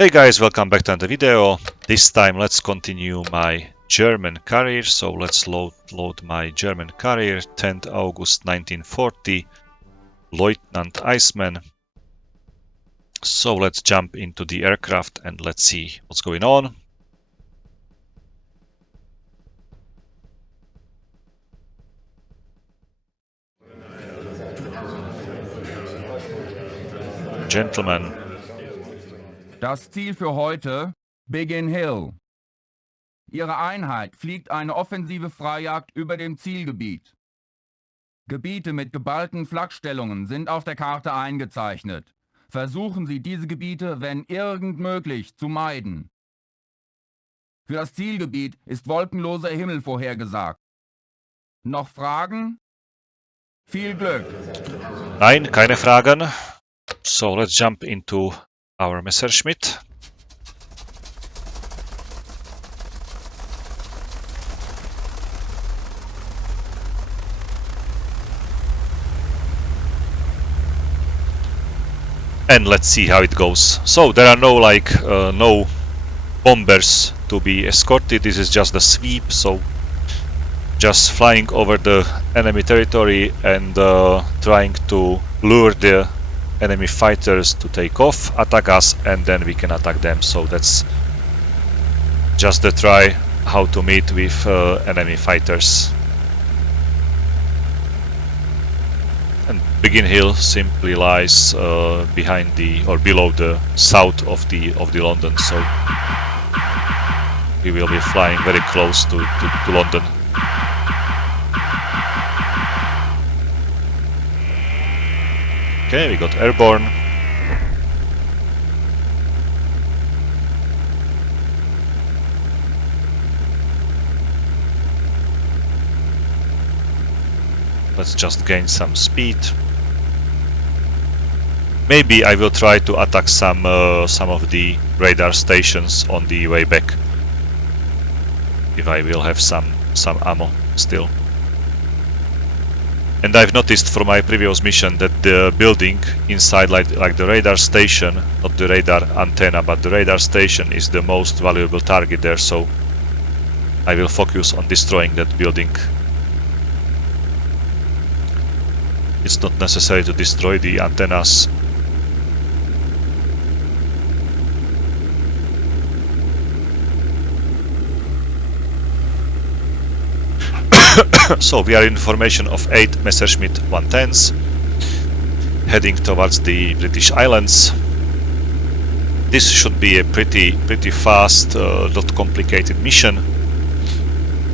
Hey guys, welcome back to another video. This time let's continue my German career. So let's load my German career, 10th August 1940, Lieutenant Iceman. So let's jump into the aircraft and let's see what's going on. Gentlemen. Das Ziel für heute, Biggin Hill. Ihre Einheit fliegt eine offensive Freijagd über dem Zielgebiet. Gebiete mit geballten Flakstellungen sind auf der Karte eingezeichnet. Versuchen Sie, diese Gebiete, wenn irgend möglich, zu meiden. Für das Zielgebiet ist wolkenloser Himmel vorhergesagt. Noch Fragen? Viel Glück! Nein, keine Fragen. So let's jump into our Messerschmitt. And let's see how it goes. So there are no bombers to be escorted. This is just a sweep, so just flying over the enemy territory and trying to lure the enemy fighters to take off, attack us, and then we can attack them. So that's just the try how to meet with enemy fighters. And Biggin Hill simply lies behind the or below the south of the London, so we will be flying very close to London. Okay, we got airborne. Let's just gain some speed. Maybe I will try to attack some of the radar stations on the way back, if I will have some ammo still. And I've noticed from my previous mission that the building inside, like the radar station, not the radar antenna, but the radar station is the most valuable target there, so I will focus on destroying that building. It's not necessary to destroy the antennas. So we are in formation of 8 Messerschmitt 110s, heading towards the British Islands. This should be a pretty fast, not complicated mission.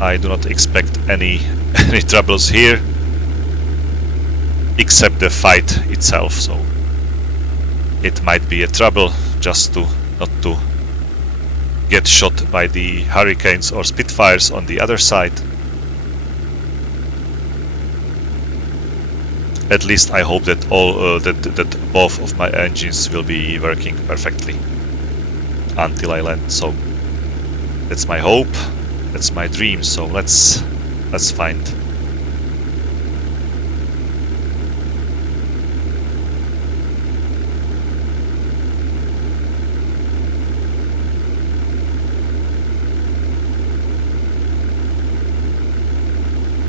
I do not expect any troubles here, except the fight itself. So it might be a trouble just not to get shot by the Hurricanes or Spitfires on the other side. At least I hope that that both of my engines will be working perfectly until I land. So that's my hope, that's my dream. So let's find.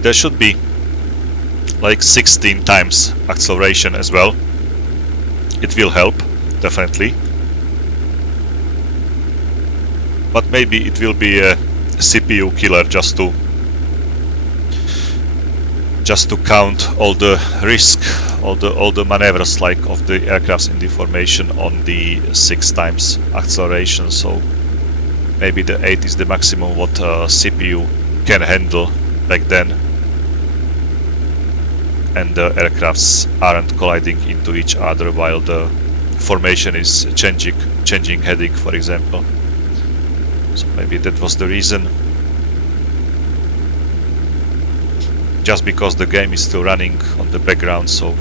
There should be like 16 times acceleration as well. It will help, definitely. But maybe it will be a CPU killer just to count all the risk, all the maneuvers like of the aircrafts in the formation on the 6 times acceleration. So maybe the 8 is the maximum what CPU can handle back then, and the aircrafts aren't colliding into each other while the formation is changing heading, for example. So maybe that was the reason. Just because the game is still running on the background, so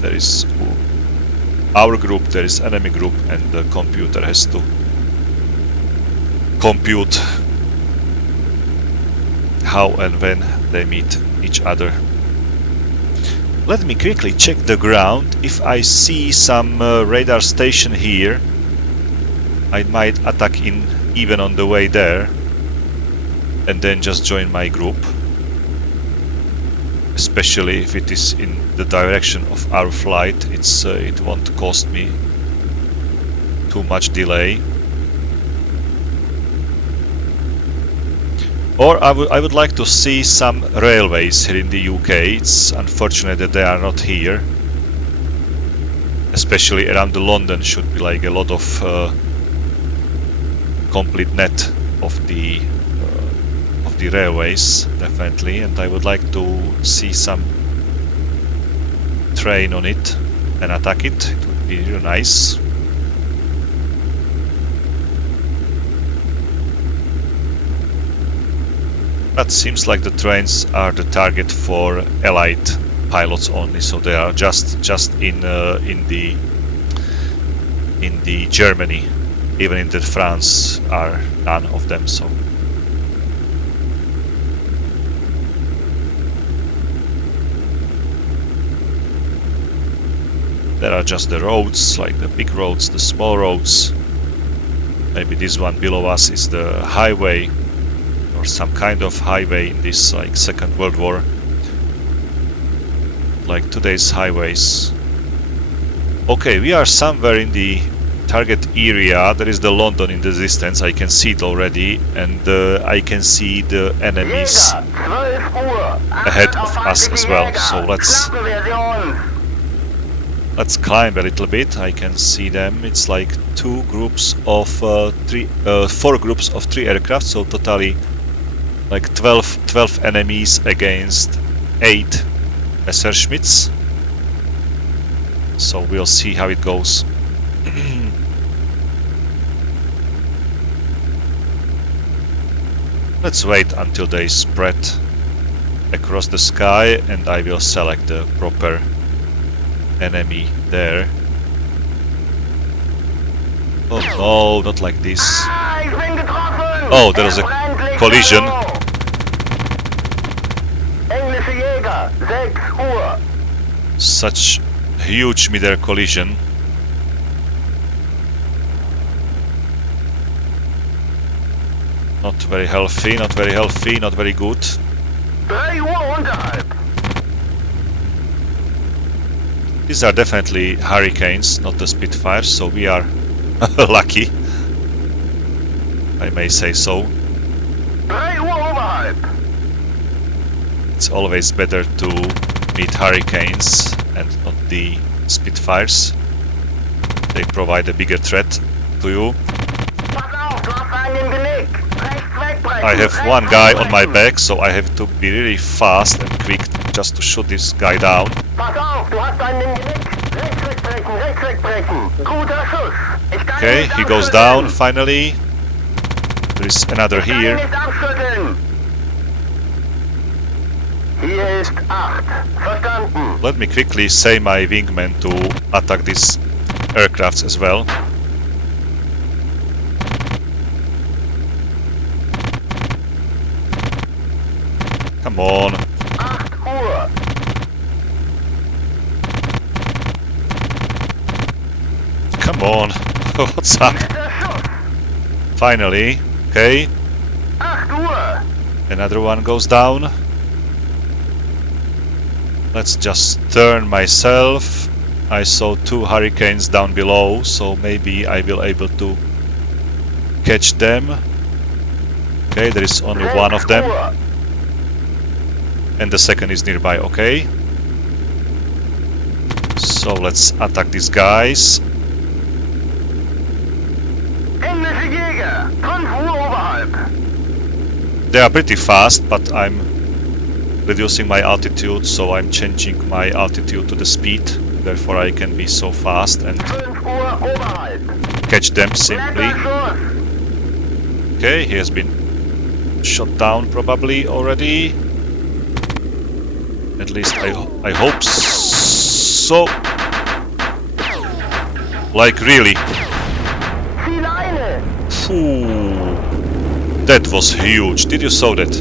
there is our group, there is enemy group, and the computer has to compute how and when they meet each other. Let me quickly check the ground if I see some radar station here. I might attack in even on the way there and then just join my group, especially if it is in the direction of our flight. It won't cost me too much delay. Or I would like to see some railways here in the UK. It's unfortunate that they are not here. Especially around the London should be like a lot of complete net of the railways, definitely, and I would like to see some train on it and attack it. It would be really nice. But seems like the trains are the target for Allied pilots only, so they are just in the Germany. Even in the France are none of them. So there are just the roads, like the big roads, the small roads. Maybe this one below us is the highway, or some kind of highway in this like Second World War, like today's highways. Okay, we are somewhere in the target area. There is the London in the distance. I can see it already, and I can see the enemies ahead of us as well. So let's climb a little bit. I can see them. It's like 4 groups of 3 aircraft, so totally like 12 enemies against 8 Messerschmitts. So we'll see how it goes. Let's wait until they spread across the sky and I will select the proper enemy there. Oh no, not like this. Oh, there was a collision. Such huge mid-air collision. Not very healthy, not very healthy, not very good. These are definitely Hurricanes, not the Spitfires, so we are lucky. I may say so. It's always better to meet Hurricanes and not the Spitfires. They provide a bigger threat to you. I have one guy on my back, so I have to be really fast and quick just to shoot this guy down. Okay, he goes down finally. There is another here. Let me quickly say my wingman to attack these aircrafts as well. Come on. Come on. What's up? Finally. Okay. Another one goes down. Let's just turn myself. I saw 2 Hurricanes down below, so maybe I will able to catch them. Okay, there is only one of them. And the second is nearby, okay. So let's attack these guys. They are pretty fast, but I'm reducing my altitude, so I'm changing my altitude to the speed. Therefore I can be so fast and catch them simply. Okay, he has been shot down probably already. At least I hope so. Like really. Phew. That was huge. Did you saw that?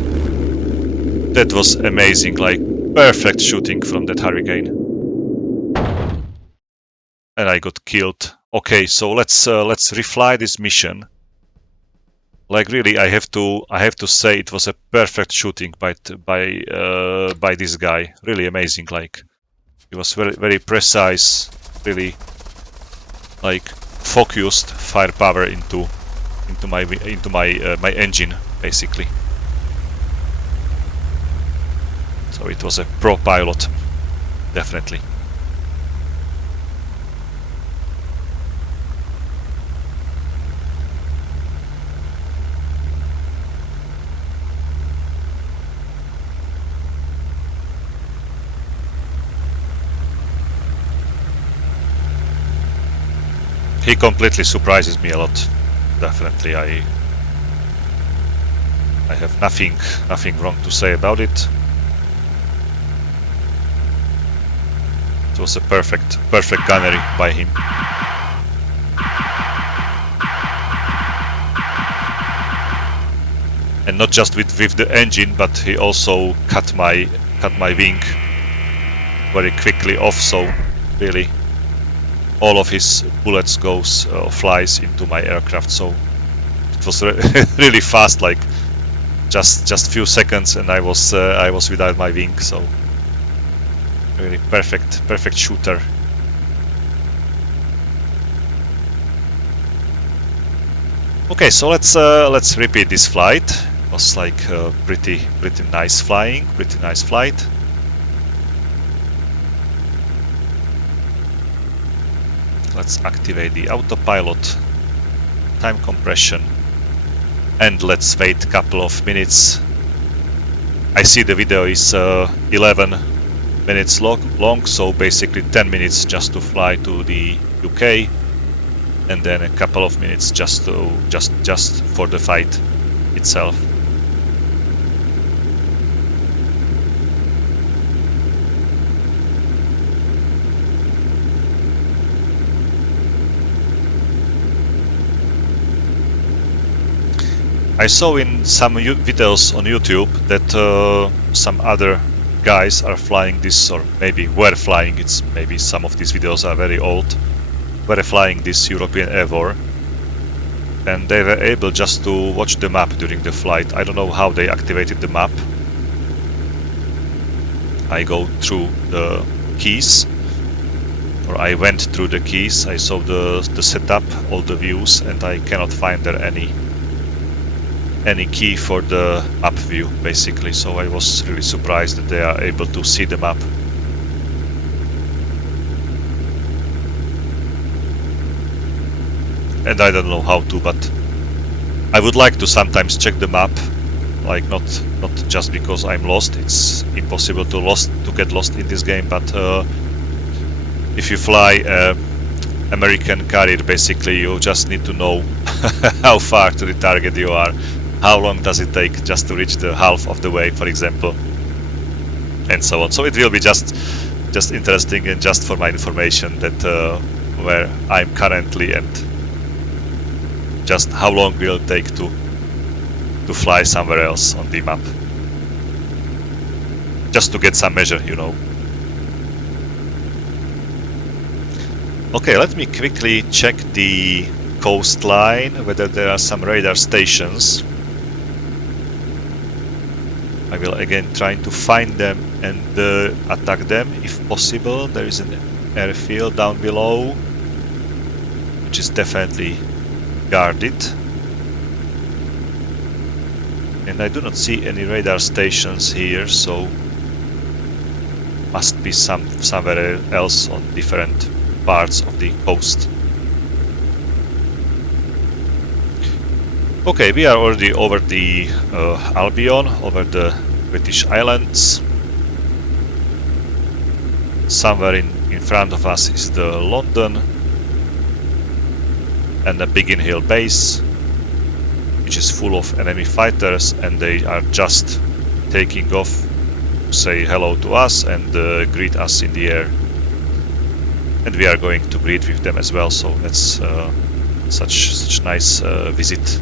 That was amazing. Like perfect shooting from that Hurricane. And I got killed Okay, so let's refly this mission. Like really, I have to say it was a perfect shooting by this guy. Really amazing. Like he was very precise. Really like focused firepower into my engine basically. So it was a pro pilot, definitely. He completely surprises me a lot. Definitely, I have nothing wrong to say about it. It was a perfect gunnery by him. And not just with the engine, but he also cut my wing very quickly off. So really, all of his bullets flies into my aircraft. So it was really fast, like just few seconds, and I was without my wing. So really perfect shooter. Okay, so let's repeat this flight. It was like pretty nice flying, pretty nice flight. Let's activate the autopilot, time compression, and let's wait a couple of minutes. I see the video is 11 minutes long, so basically 10 minutes just to fly to the UK, and then a couple of minutes just for the fight itself. I saw in some videos on YouTube that some other guys are flying this, or maybe were flying. It's maybe some of these videos are very old. Were flying this European Eivor, and they were able just to watch the map during the flight. I don't know how they activated the map. I go through the keys, or I went through the keys. I saw the setup, all the views, and I cannot find there any key for the map view basically. So I was really surprised that they are able to see the map. And I don't know how to, but I would like to sometimes check the map, like not just because I'm lost. It's impossible to get lost in this game, but if you fly American carrier, basically you just need to know how far to the target you are, how long does it take just to reach the half of the way, for example, and so on. So it will be just interesting and just for my information that where I'm currently and just how long will it take to fly somewhere else on the map, just to get some measure, you know. Okay, let me quickly check the coastline, whether there are some radar stations. I will again try to find them and attack them if possible. There is an airfield down below, which is definitely guarded. And I do not see any radar stations here, so must be somewhere else on different parts of the coast. Okay, we are already over the Albion, over the British Islands. Somewhere in front of us is the London and the Biggin Hill base, which is full of enemy fighters, and they are just taking off to say hello to us and greet us in the air. And we are going to greet with them as well, so that's such nice visit.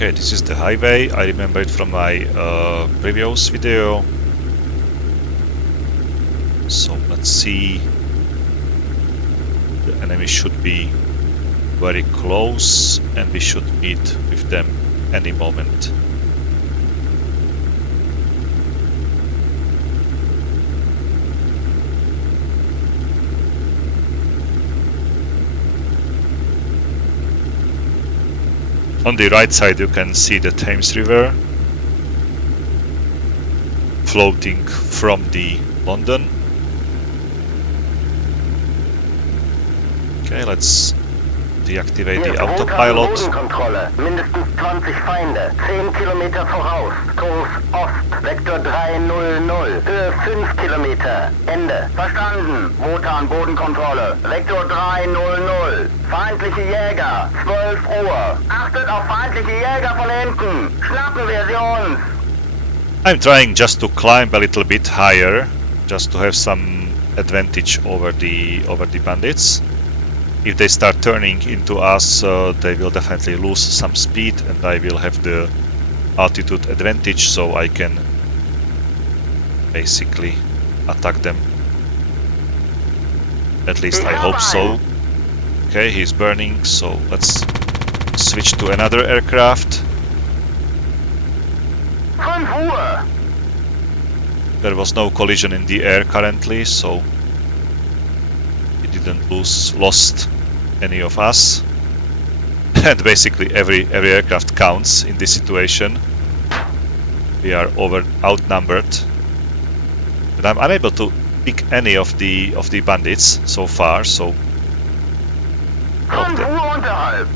Okay, this is the highway. I remember it from my previous video. So let's see. The enemy should be very close and we should meet with them any moment. On the right side you can see the Thames River floating from the London. Okay, let's deactivate the autopilot. Bodenkontrolle. Mindestens 20 Feinde. 10 Kilometer voraus. Kurs Ost. Vektor 300. Höhe 5 Kilometer. Ende. Verstanden. Wotan Bodenkontrolle. Vektor 300. Feindliche Jäger. 12 Uhr. Achtet auf feindliche Jäger von hinten. Schnappen wir sie uns. I'm trying just to climb a little bit higher, just to have some advantage over the bandits. If they start turning into us, they will definitely lose some speed and I will have the altitude advantage, so I can basically attack them. At least I hope so. Okay, he's burning, so let's switch to another aircraft. 5 Uhr. There was no collision in the air currently, so we didn't lost any of us. And basically every aircraft counts in this situation. We are outnumbered. But I'm unable to pick any of the bandits so far, so 5 Uhr unterhalb.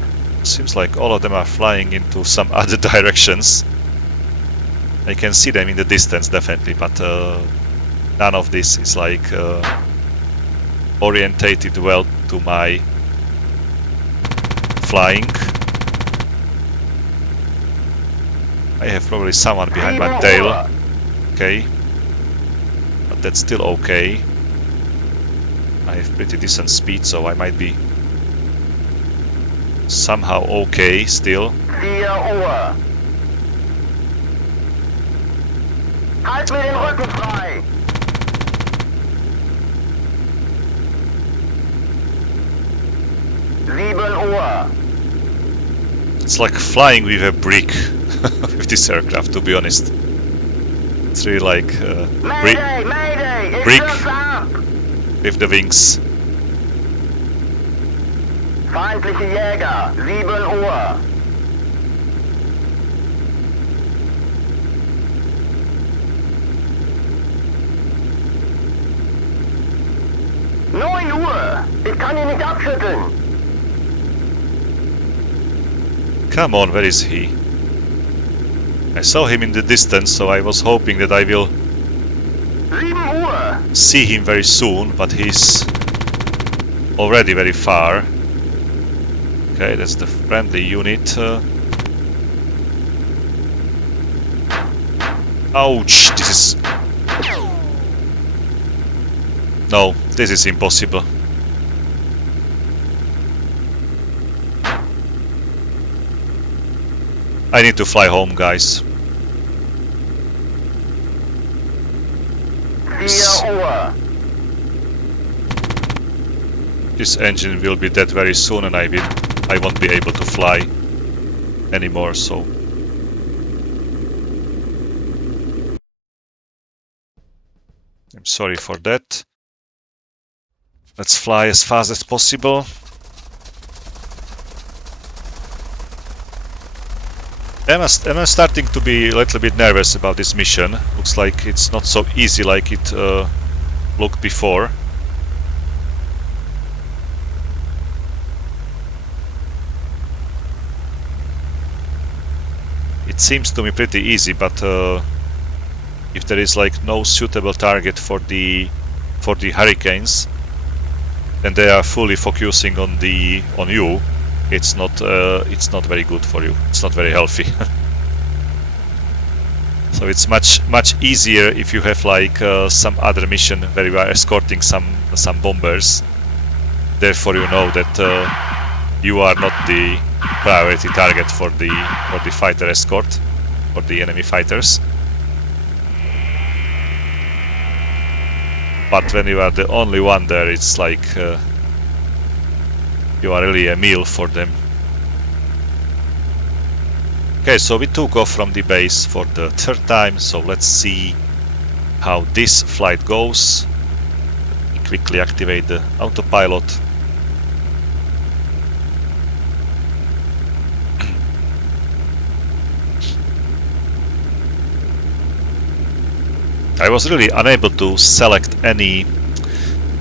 seems like all of them are flying into some other directions. I can see them in the distance definitely, but none of this is like orientated well to my flying. I have probably someone behind my tail. Okay, but that's still okay. I have pretty decent speed, so I might be somehow okay still. 4 Uhr. Halt mir den Rücken frei. Uhr. It's like flying with a brick with this aircraft, to be honest. It's really like brick with the wings. Feindliche Jäger, 7 Uhr. Uhr. Ich kann ihn nicht abschütteln. Come on, where is he? I saw him in the distance, so I was hoping that I will 7 Uhr. see him very soon, but he's already very far. Okay, that's the friendly unit. Ouch! This is... No, this is impossible. I need to fly home, guys. 4 Uhr. This engine will be dead very soon and I won't be able to fly anymore, so... I'm sorry for that. Let's fly as fast as possible. I'm starting to be a little bit nervous about this mission. Looks like it's not so easy like it looked before. It seems to me pretty easy, but if there is like no suitable target for the hurricanes, and they are fully focusing on you, it's not very good for you. It's not very healthy. So it's much easier if you have like some other mission where you are escorting some bombers. Therefore, you know that you are not the priority target for the fighter escort, for the enemy fighters. But when you are the only one there, it's like you are really a meal for them. Okay, so we took off from the base for the third time, so let's see how this flight goes. Quickly activate the autopilot. I was really unable to select any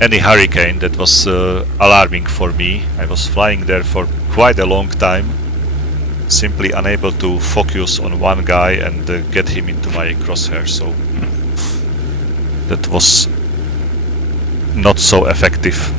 hurricane. That was alarming for me. I was flying there for quite a long time, simply unable to focus on one guy and get him into my crosshair, so that was not so effective.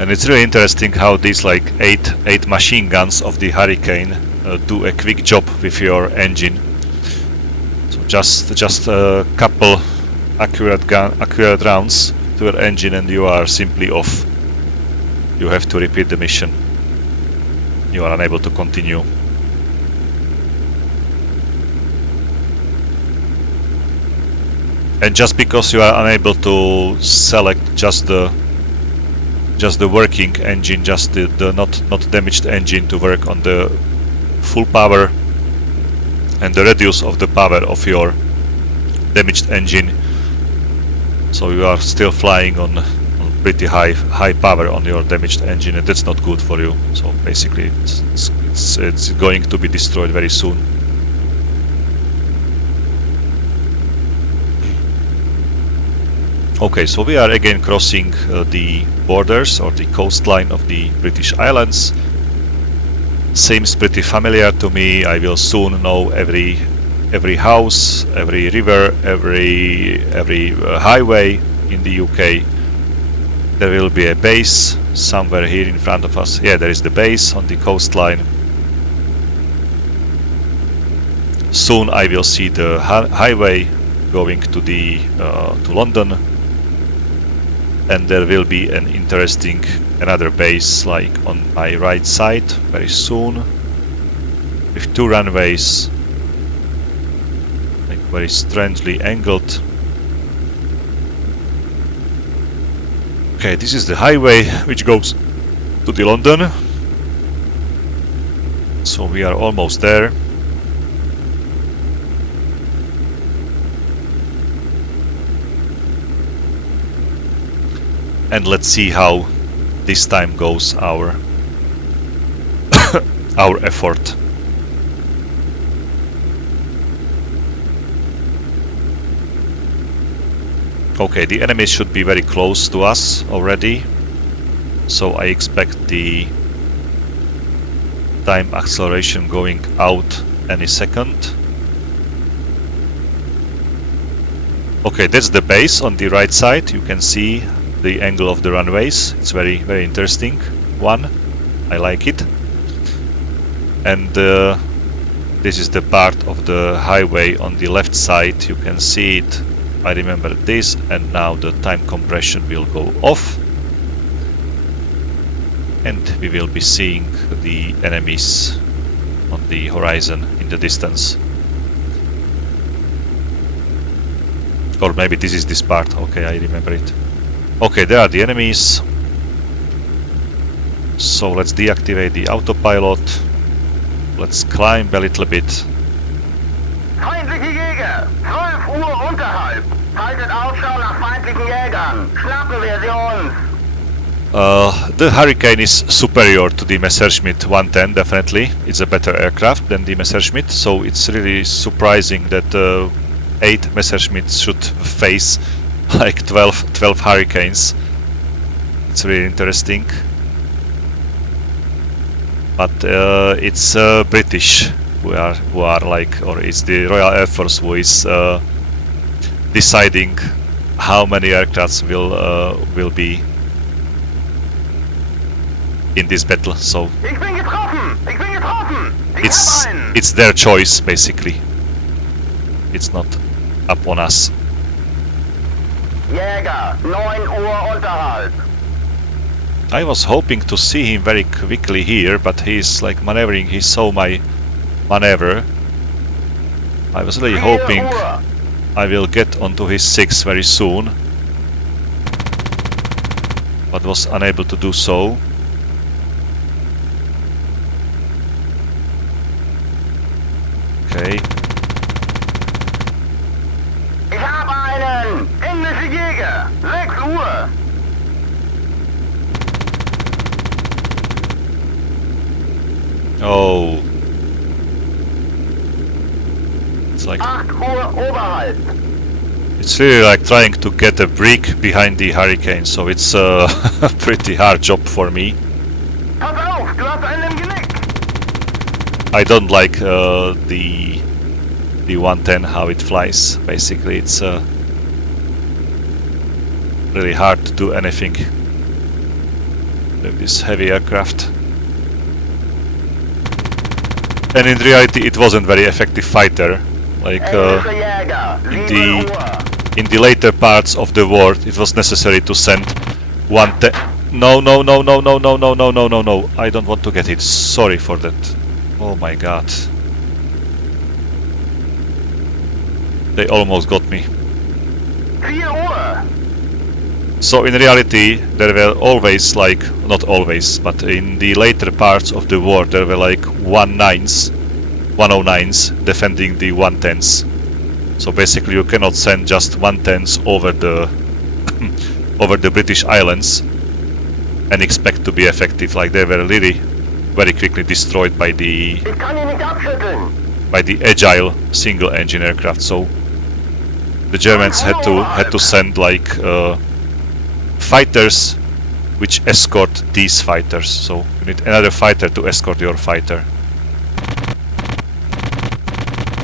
And it's really interesting how these like eight machine guns of the Hurricane do a quick job with your engine. So just a couple accurate rounds to your engine and you are simply off. You have to repeat the mission. You are unable to continue. And just because you are unable to select just the working engine, just the not damaged engine to work on the full power and the reduce of the power of your damaged engine, so you are still flying on pretty high power on your damaged engine, and that's not good for you. So basically it's going to be destroyed very soon. Okay, so we are again crossing the borders or the coastline of the British Islands. Seems pretty familiar to me. I will soon know every house, every river, every highway in the UK. There will be a base somewhere here in front of us. Yeah, there is the base on the coastline. Soon I will see the highway going to to London. And there will be an interesting another base like on my right side very soon, with two runways, like very strangely angled. Okay, this is the highway which goes to the London, so we are almost there. And let's see how this time goes our our effort. Okay, the enemies should be very close to us already, so I expect the time acceleration going out any second. Okay, that's the base on the right side. You can see the angle of the runways. It's very interesting one. I like it. And this is the part of the highway on the left side. You can see it. I remember this, and now the time compression will go off and we will be seeing the enemies on the horizon in the distance. Or maybe this is this part. Okay, I remember it. Okay, there are the enemies. So let's deactivate the autopilot. Let's climb a little bit. Feindliche Jäger! 12 Uhr unterhalb! Haltet Ausschau nach feindlichen Jägern! Schnappen wir sie uns! The Hurricane is superior to the Messerschmitt 110, definitely. It's a better aircraft than the Messerschmitt, so it's really surprising that 8 Messerschmitts should face like 12 Hurricanes. It's really interesting. But it's British who are like, or it's the Royal Air Force who is deciding how many aircrafts will be in this battle. So Ich bin getroffen! Ich bin getroffen! Ich hab einen! it's their choice basically. It's not up on us. Jäger, 9 Uhr Unterhalt. I was hoping to see him very quickly here, but he's like maneuvering. He saw my maneuver. I was really 4 hoping Uhr. I will get onto his 6 very soon, but was unable to do so. Okay. Ich hab einen! Englische Jäger! 6 Uhr! Oh. It's like 8 Uhr Oberhalt. it's really like trying to get a brick behind the hurricane, so it's a pretty hard job for me. Pass auf, du hast einen im Genick! I don't like the 110 how it flies. Basically, it's really hard to do anything with this heavy aircraft. And in reality, it wasn't very effective fighter. Like Englische Jäger, 7 Uhr. in the later parts of the war, it was necessary to send 110. No! I don't want to get hit. Sorry for that. Oh my god. They almost got me. 4 Uhr. So in reality, there were always like, not always, but in the later parts of the war, there were like 109s defending the 110s. So basically, you cannot send just 110s over the over the British Islands and expect to be effective. Like they were really very quickly destroyed by the Ich kann ihn nicht abschütteln. agile single engine aircraft. So the Germans had to send like fighters which escort these fighters. So you need another fighter to escort your fighter.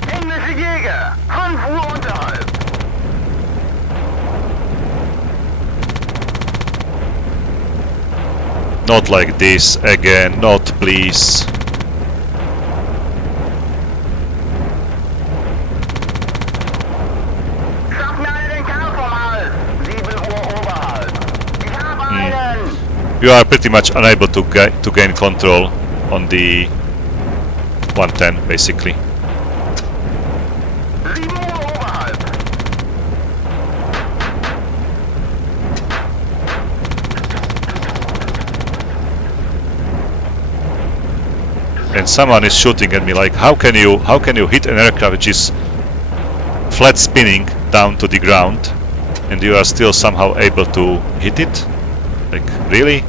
Englische Jäger, 5 Uhr Unterhalt. Not like this again, not please. Schaff mir einen den Kerl vom Hals. 7 Uhr Oberhalt. Ich hab einen! You are pretty much unable to gain control on the 110 basically. 7 Uhr Oberhalt. And someone is shooting at me like, how can you hit an aircraft which is flat spinning down to the ground and you are still somehow able to hit it? Like, really?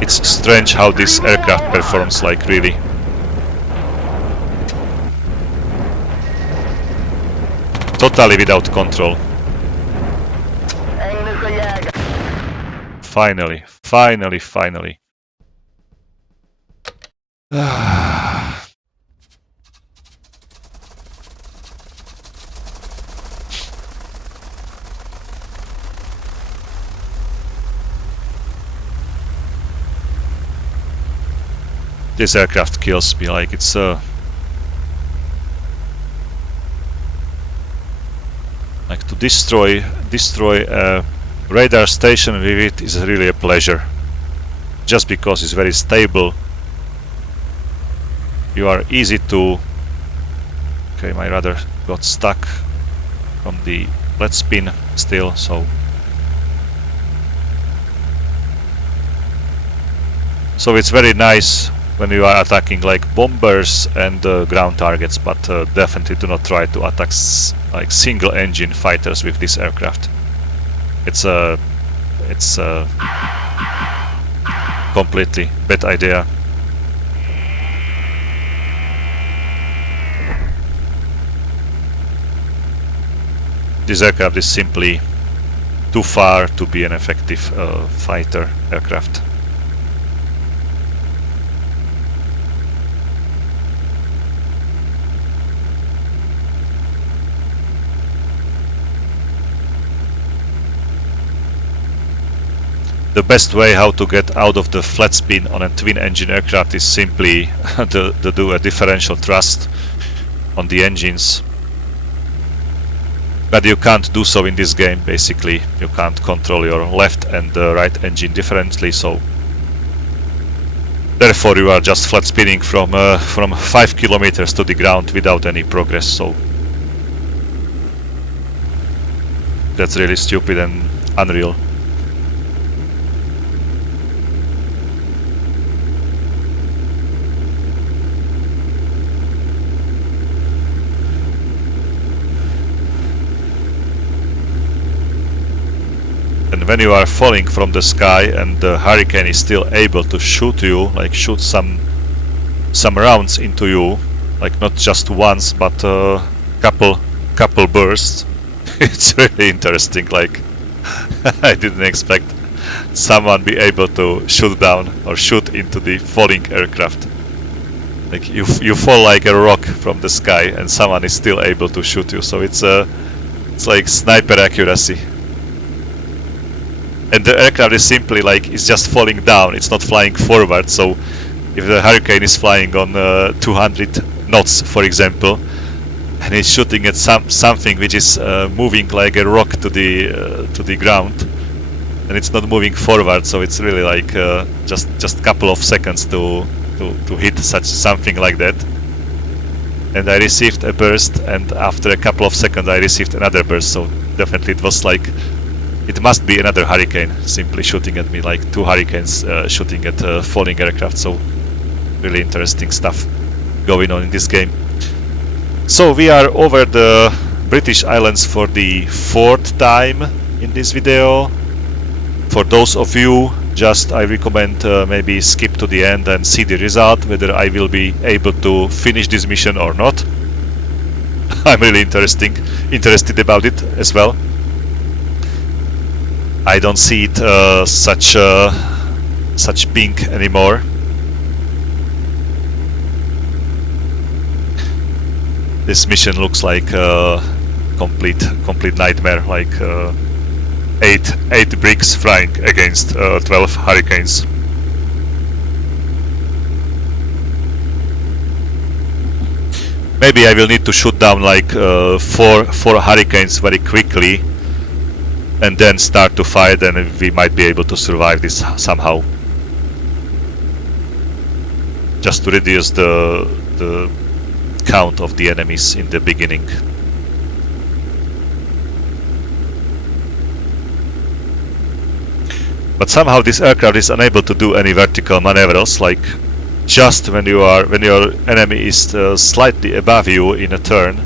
It's strange how this aircraft performs, like, really. Totally without control. Englische Jäger. Finally. This aircraft kills me, like it's like to destroy a radar station with it is really a pleasure. Just because it's very stable. You are easy to... Okay, my rudder got stuck from the flat spin still, so... So it's very nice when you are attacking like bombers and ground targets, but definitely do not try to attack like single engine fighters with this aircraft. It's a completely bad idea. This aircraft is simply too far to be an effective fighter aircraft. the best way how to get out of the flat spin on a twin engine aircraft is simply to do a differential thrust on the engines. But you can't do so in this game, basically. You can't control your left and right engine differently, so therefore you are just flat spinning from 5 kilometers to the ground without any progress, so that's really stupid and unreal. And when you are falling from the sky and the Hurricane is still able to shoot you, like shoot some rounds into you, like not just once but couple bursts, it's really interesting. Like I didn't expect someone be able to shoot down or shoot into the falling aircraft. Like you fall like a rock from the sky and someone is still able to shoot you, so it's like sniper accuracy. And the aircraft is simply like, it's just falling down, it's not flying forward. So if the Hurricane is flying on 200 knots, for example, and it's shooting at something which is moving like a rock to the ground, and it's not moving forward, so it's really like just couple of seconds to hit such something like that. And I received a burst, and after a couple of seconds I received another burst, so definitely it was like, it must be another Hurricane simply shooting at me, like two Hurricanes shooting at falling aircraft. So really interesting stuff going on in this game. So we are over the British Islands for the 4th time in this video. For those of you, just I recommend maybe skip to the end and see the result, whether I will be able to finish this mission or not. I'm really interested about it as well. I don't see it such pink anymore. This mission looks like a complete nightmare, like 8 bricks flying against 12 Hurricanes. Maybe I will need to shoot down like 4 Hurricanes very quickly and then start to fight, and we might be able to survive this somehow. Just to reduce the count of the enemies in the beginning. But somehow this aircraft is unable to do any vertical maneuvers, like just when your enemy is slightly above you in a turn,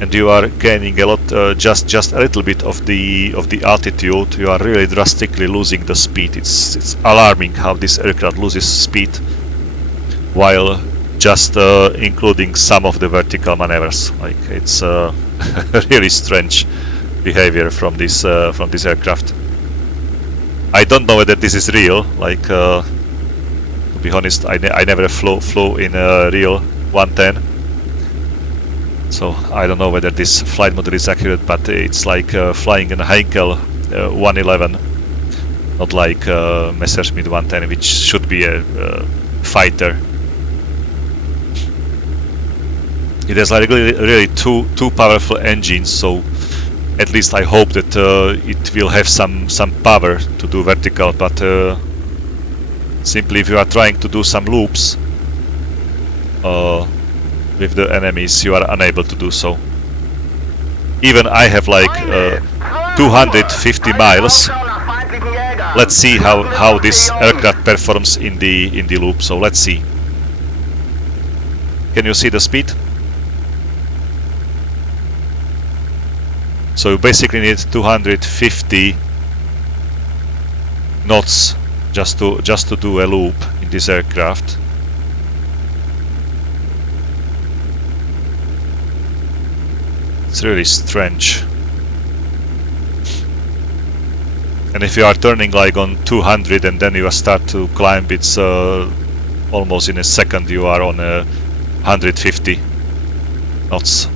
and you are gaining a lot, just a little bit of the altitude, you are really drastically losing the speed. It's alarming how this aircraft loses speed while just including some of the vertical maneuvers. Like it's really strange behavior from this aircraft. I don't know whether this is real. Like to be honest, I never flew in a real 110. So I don't know whether this flight model is accurate, but it's like flying in a Heinkel 111, not like Messerschmitt 110, which should be a fighter. It has like really two powerful engines, so at least I hope that it will have some power to do vertical, but simply if you are trying to do some loops with the enemies, you are unable to do so. Even I have like 250 miles. Let's see how this aircraft performs in the loop. So let's see. Can you see the speed? So you basically need 250 knots just to do a loop in this aircraft. It's really strange. And if you are turning like on 200 and then you start to climb, it's almost in a second you are on 150 knots.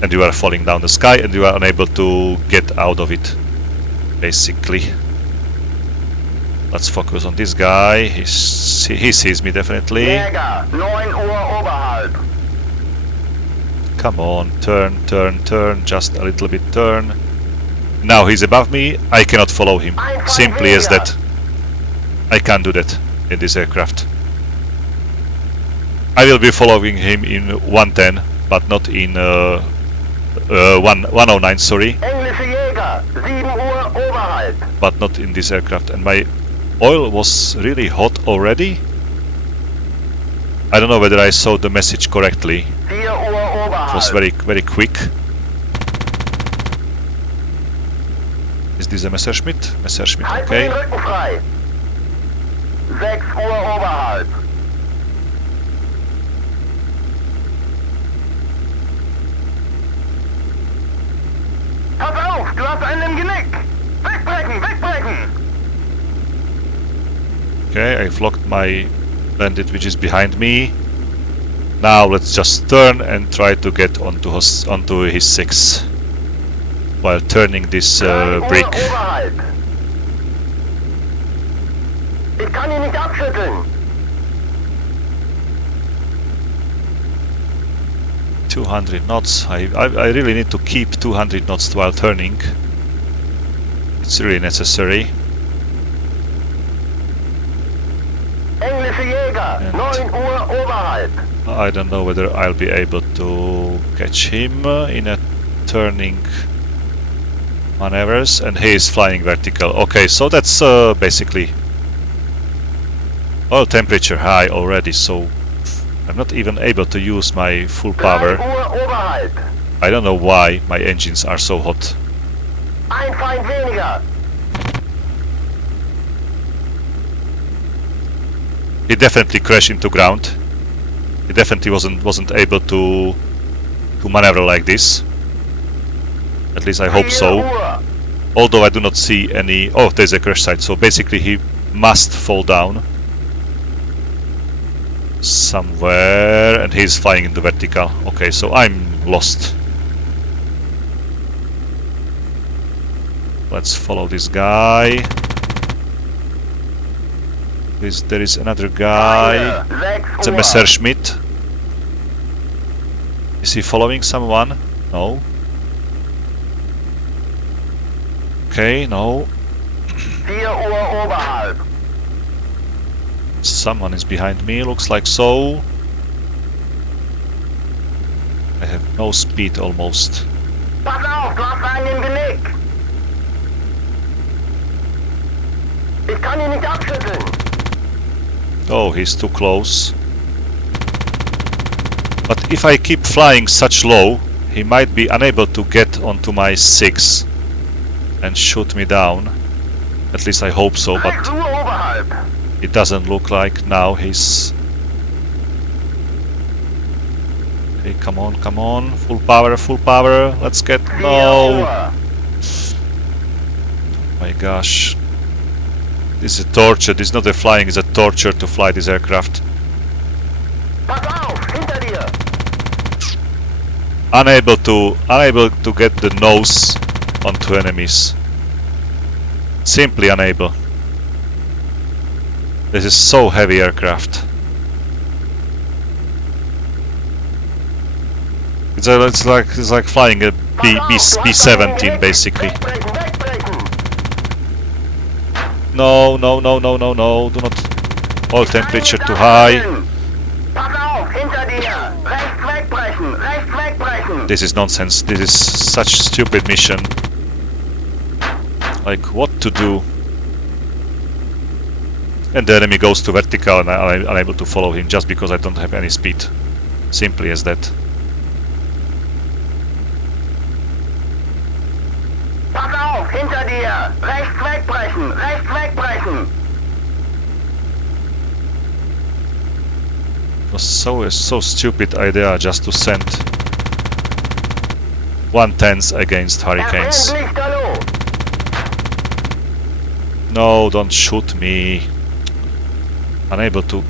And you are falling down the sky and you are unable to get out of it, basically. Let's focus on this guy. He sees me definitely. Jäger, 9 Uhr oberhalb. Come on, turn, turn, turn, just a little bit turn. Now he's above me, I cannot follow him. Simply as that. I can't do that in this aircraft. I will be following him in 110, but not in 109, sorry. Englische Jäger, 7 Uhr oberhalb. But not in this aircraft. And my oil was really hot already. I don't know whether I saw the message correctly. 4 Uhr oberhalb. It was very quick. Is this a Messerschmitt? Messerschmitt, Halten okay. den Rücken frei. 6 Uhr oberhalb. Pass auf, du hast einen im Genick. Wegbrechen, wegbrechen. Okay, I've locked my bandit which is behind me. Now let's just turn and try to get onto his 6 while turning this 3 Uhr brick. oberhalb. Ich kann ihn nicht abschütteln. 200 knots. I really need to keep 200 knots while turning. It's really necessary. Englische Jäger, And 9 Uhr oberhalb. I don't know whether I'll be able to catch him in a turning maneuvers, and he is flying vertical. Okay, so that's basically oil temperature high already, so I'm not even able to use my full 3 power. Uhr oberhalb. I don't know why my engines are so hot. Ein Feind weniger. He definitely crashed into ground. He definitely wasn't able to maneuver like this. At least I hope 4 so. Uhr. Although I do not see any... Oh, there's a crash site, so basically he must fall down somewhere, and he's flying in the vertical. Okay, so I'm lost. Let's follow this guy. There is another guy. 6 It's a Uhr. Messerschmitt. Is he following someone? No. Okay, no. 4 Uhr oberhalb. Someone is behind me, looks like so. I have no speed almost. Pass auf, du hast einen im Genick. Ich kann ihn nicht abschütteln. Oh, he's too close. But if I keep flying such low, he might be unable to get onto my 6 and shoot me down. At least I hope so, 6 but Uhr oberhalb. it doesn't look like now he's... Okay, come on, come on. Full power, let's get... 4 No! Uhr. My gosh. This is a torture. This is not a flying, it's a torture to fly this aircraft. Pass auf, hinter dir. Unable to get the nose onto enemies. Simply unable. This is so heavy aircraft. It's like flying a B-17 basically. Wegbrechen, wegbrechen. No, no, no, no, no, no. Do not. Oil temperature too high. Pass auf, hinter dir. Rechts wegbrechen, rechts wegbrechen. This is nonsense. This is such stupid mission. Like, what to do? And the enemy goes to vertical and I'm unable to follow him just because I don't have any speed. Simply as that. Pass auf, hinter dir. Rechts wegbrechen, rechts wegbrechen. It was so stupid idea just to send 110s against hurricanes. Erkennt Lichterloh. No, don't shoot me. Unable to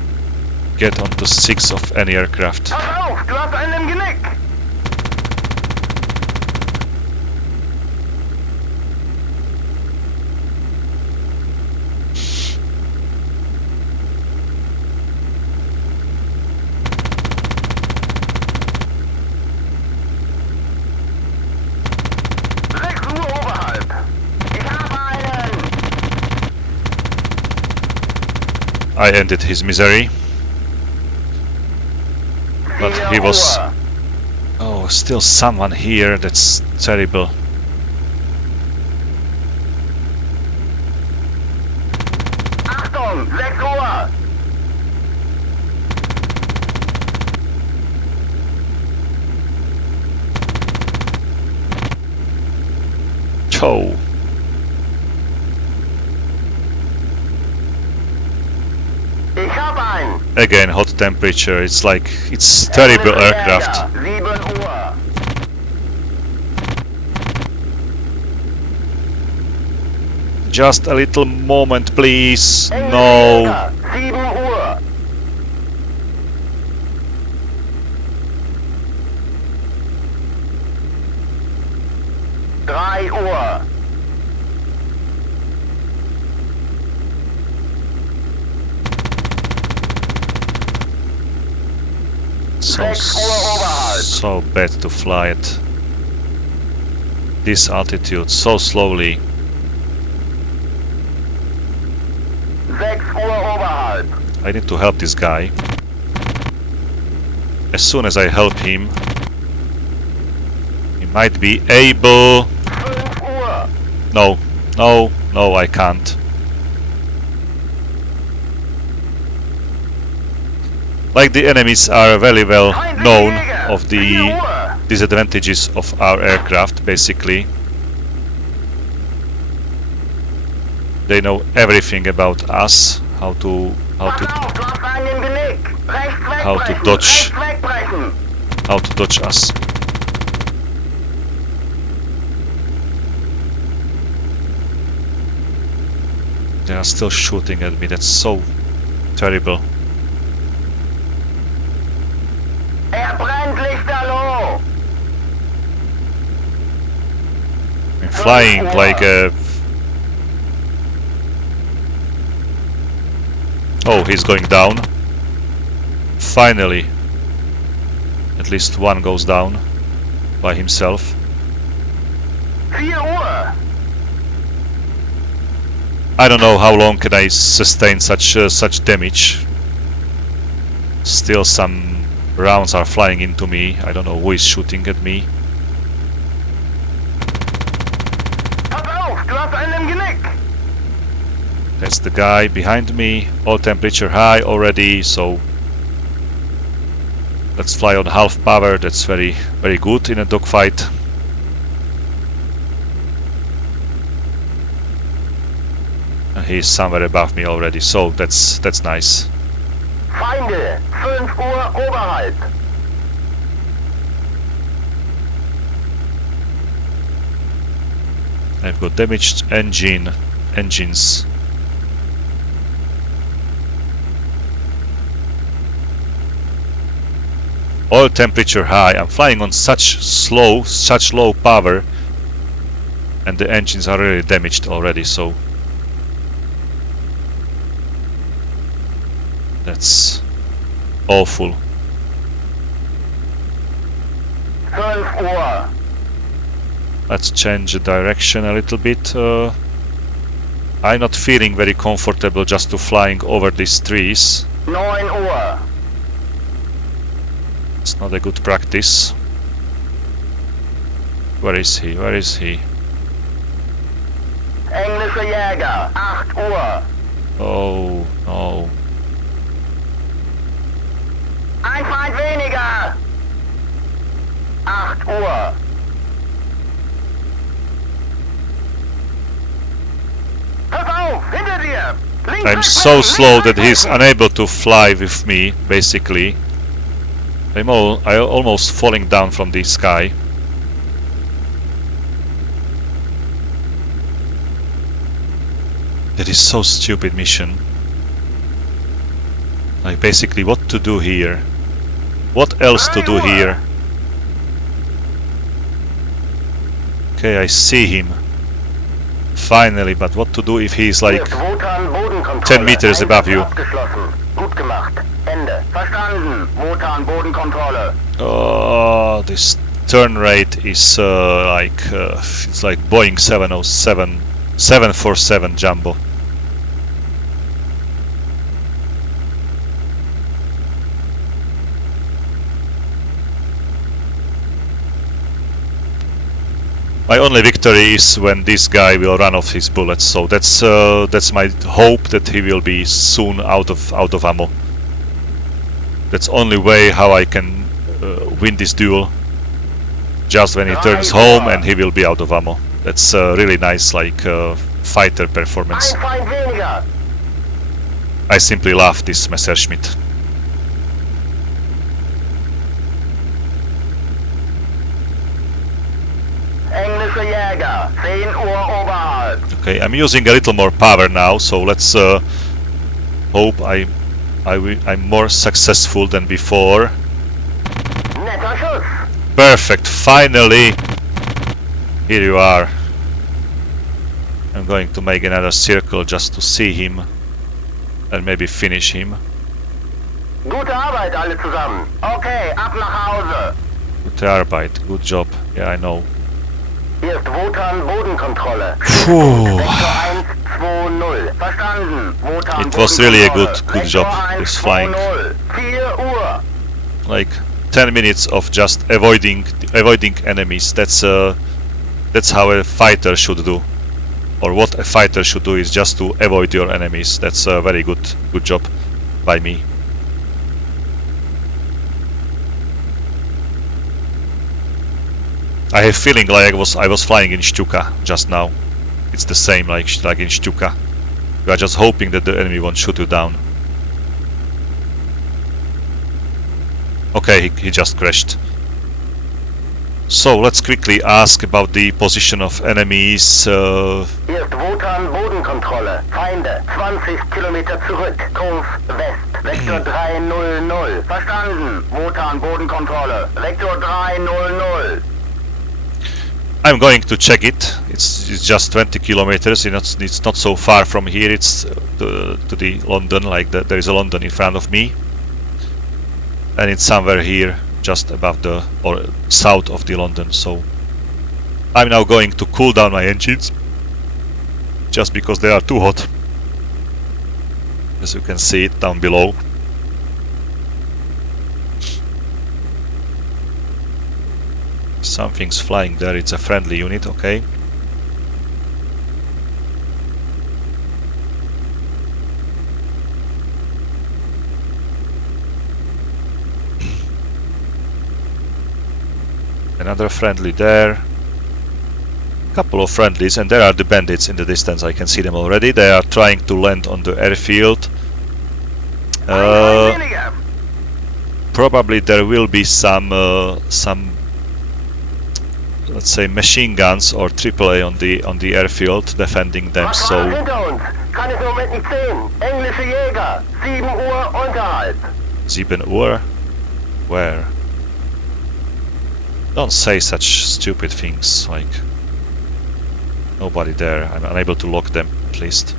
get onto 6 of any aircraft. Pass auf, du hast einen im Genick. I ended his misery. But he was... Oh, still someone here, that's terrible. Achtung, 6 Uhr! Oh. Ich hab einen! Again, hot temperature, it's like... It's terrible aircraft. 7 Uhr! Just a little moment, please. No. 7 Uhr! Drei Uhr! So bad to fly at this altitude so slowly. 6 Uhr oberhalb! I need to help this guy. As soon as I help him, he might be able... 5 Uhr! No, I can't. Like the enemies are very well known of the disadvantages of our aircraft, basically. They know everything about us, how to dodge us. They are still shooting at me, that's so terrible. Brennt lichterloh! I'm flying like a... Oh, he's going down. Finally. At least one goes down by himself. 4 Uhr! I don't know how long can I sustain such damage. Still some rounds are flying into me. I don't know who is shooting at me. Pass auf, du hast einen im Genick! That's the guy behind me. All temperature high already, so let's fly on half power. That's very good in a dogfight. And he's somewhere above me already, so that's nice. Feinde, 5 Uhr oberhalb! I've got damaged engines. Oil temperature high. I'm flying on such low power, and the engines are really damaged already, so that's awful. 5 Uhr! Let's change the direction a little bit. I'm not feeling very comfortable just to flying over these trees. 9 Uhr! It's not a good practice. Where is he? Where is he? Englische Jäger, 8 Uhr! Oh no. Ein Feind weniger! 8 Uhr! Pass auf! Hinter dir! Links, I'm rechts, so rechts, slow links, that he's rechts. unable to fly with me, basically. I'm almost falling down from the sky. That is so stupid mission. Like basically what to do here? What else to do here? Okay, I see him. Finally, but what to do if he's like 10 meters above you? Gut gemacht. Ende. Verstanden. Wotan Bodenkontrolle. Oh, this turn rate is it's like Boeing 747 jumbo. My only victory is when this guy will run off his bullets. So that's my hope, that he will be soon out of ammo. That's only way how I can win this duel. Just when he turns home and he will be out of ammo. That's really nice, like fighter performance. Ein Feind weniger. I simply love this Messerschmitt. Englische Jäger, 10 Uhr oberhalb. Okay, I'm using a little more power now, so let's hope I'm more successful than before. Netter Schuss. Perfect, finally! Here you are. I'm going to make another circle just to see him and maybe finish him. Gute Arbeit alle zusammen. Okay, ab nach Hause. Gute Arbeit, good job. Yeah, I know. Hier ist Wotan Bodenkontrolle. Phew. Vektor 120. Verstanden. Wotan It was really a good Bodenkontrolle. job, Vektor this flying. 120. 4 Uhr. Like 10 minutes of just avoiding enemies. That's how a fighter should do. Or what a fighter should do is just to avoid your enemies. That's a very good job by me. I have feeling like I was flying in Stuka just now. It's the same like in Stuka. You are just hoping that the enemy won't shoot you down. Okay, he just crashed. So let's quickly ask about the position of enemies. Hier ist Wotan Bodenkontrolle. Feinde 20 Kilometer zurück. Kurs West. Vektor 300. Verstanden. Wotan Bodenkontrolle. Vektor 300. I'm going to check it. It's just 20 kilometers. It's not so far from here. It's to the London. Like there is a London in front of me, and it's somewhere here, just above the or south of the London. So I'm now going to cool down my engines, just because they are too hot. As you can see it down below. Something's flying there. It's a friendly unit. Okay. Another friendly there. Couple of friendlies, and there are the bandits in the distance. I can see them already. They are trying to land on the airfield. Probably there will be some let's say machine guns or AAA on the airfield defending them. So Hinter uns. Kann es im Moment nicht sehen. Englische Jäger. 7 Uhr unterhalb. 7 Uhr? Where? Don't say such stupid things, like nobody there. I'm unable to lock them, at least.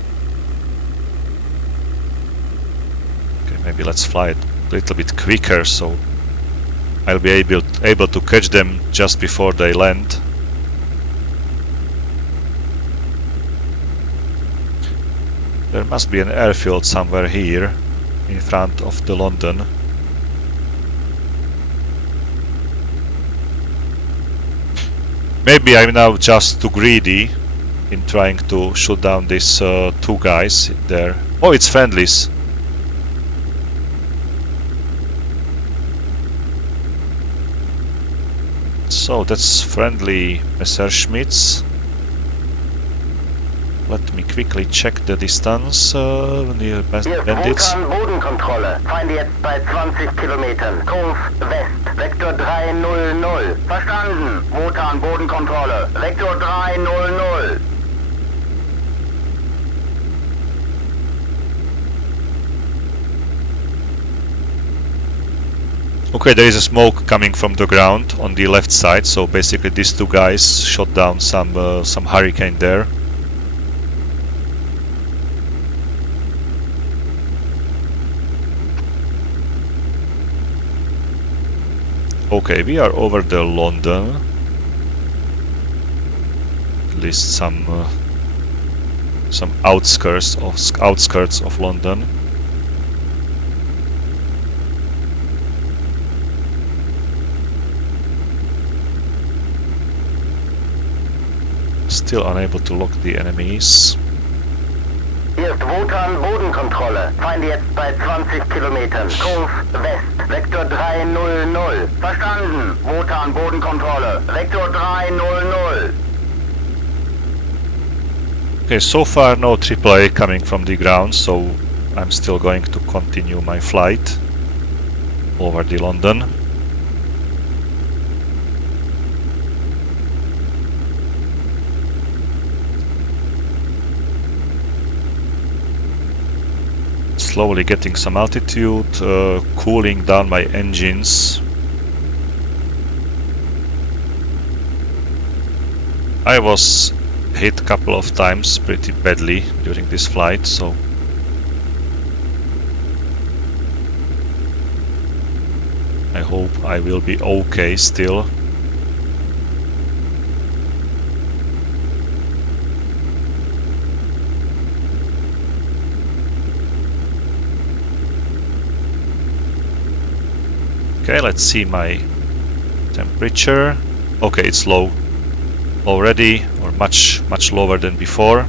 Okay, maybe let's fly it a little bit quicker, so I'll be able to catch them just before they land. There must be an airfield somewhere here in front of the London. Maybe I'm now just too greedy in trying to shoot down these two guys there. Oh, it's friendlies. So that's friendly Messerschmitts. Let me quickly check the distance near bandits. Wotan Bodenkontrolle. Feinde jetzt bei 20 Kilometern. Kurs West. Vektor 300. Verstanden. Wotan Bodenkontrolle. Vektor 300. Okay, there is a smoke coming from the ground on the left side, so basically these two guys shot down some hurricane there. Okay, we are over the London. At least some outskirts of London. Still unable to lock the enemies. Hier ist Wotan Bodenkontrolle. Feinde jetzt bei 20 Kilometern. Kurs West, Vektor 300. Verstanden. Wotan Bodenkontrolle. Vektor 300. Okay, so far no AAA coming from the ground, so I'm still going to continue my flight over the London. Slowly getting some altitude, cooling down my engines. I was hit a couple of times pretty badly during this flight, so I hope I will be okay still. Okay, let's see my temperature. Okay, it's low already, or much lower than before.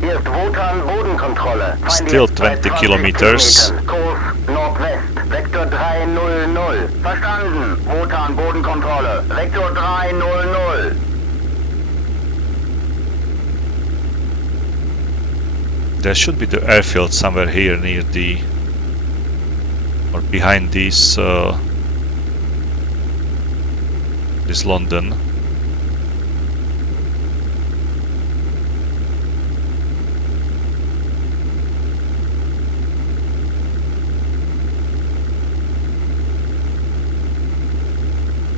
Hier ist Wotan Bodenkontrolle. Still 20 kilometers. Kurs Nordwest, Vektor 300. Verstanden. Wotan Bodenkontrolle. Vektor 300. There should be the airfield somewhere here near the, or behind this this London.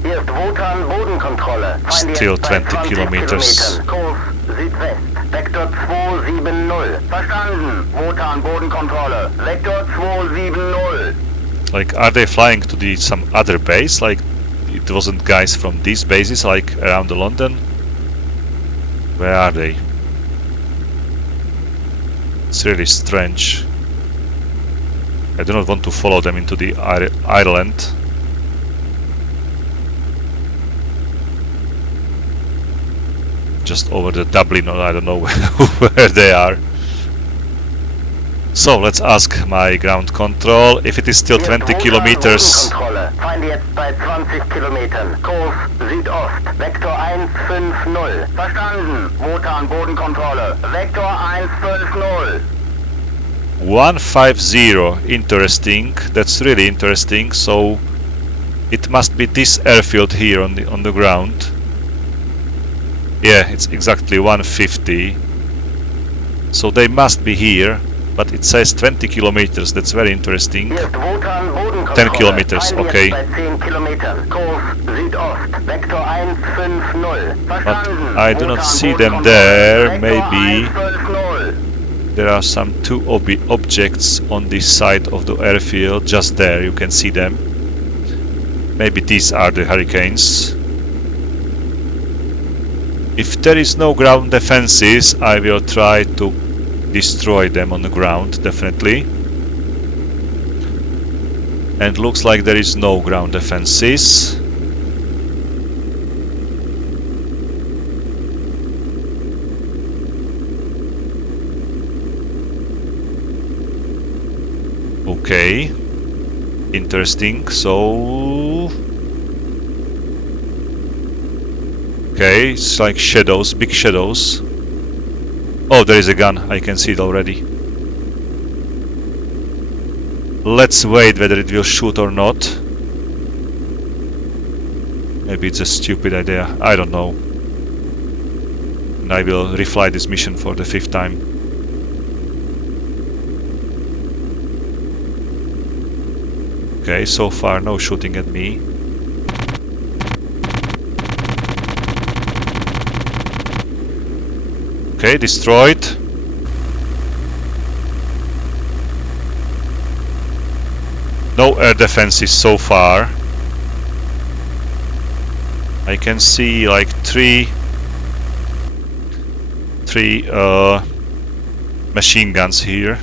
Hier ist Wotan Bodenkontrolle. Still 20 kilometers. Kurs Südwest, Vektor 270. Verstanden. Wotan Bodenkontrolle. Vektor 270. Like, are they flying to the some other base? Like, it wasn't guys from these bases, like around the London? Where are they? It's really strange. I do not want to follow them into the Ireland. Just over the Dublin, or I don't know where they are. So let's ask my ground control if it is still 20 kilometers. Feinde jetzt bei 20 Kilometern. Kurs Südost, Vektor 150. Verstanden. Wotan Bodenkontrolle. Vektor 150. 150. Interesting. That's really interesting. So it must be this airfield here on the ground. Yeah, it's exactly 150. So they must be here. But it says 20 kilometers, that's very interesting. 10 kilometers, okay. But I do not see them there. Maybe there are some two objects on this side of the airfield, just there, you can see them. Maybe these are the Hurricanes. If there is no ground defenses, I will try to destroy them on the ground, definitely. And looks like there is no ground defenses. Okay, interesting. So okay, it's like shadows, big shadows. Oh, there is a gun. I can see it already. Let's wait whether it will shoot or not. Maybe it's a stupid idea. I don't know. And I will refly this mission for the 5th time. Okay, so far no shooting at me. Okay, destroyed. No air defenses so far. I can see like three machine guns here.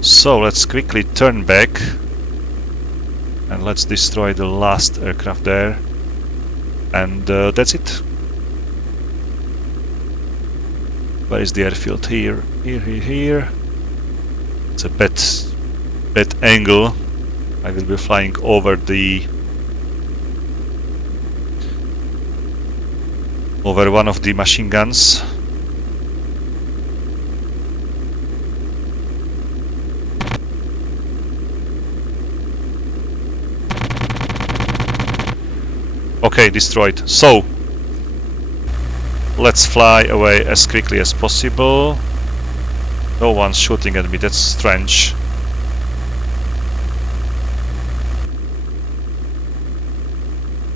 So let's quickly turn back And let's destroy the last aircraft there. And that's it. Where is the airfield? Here, here, here, here. It's a bad angle. I will be flying over one of the machine guns. Okay, destroyed. So let's fly away as quickly as possible. No one's shooting at me, that's strange.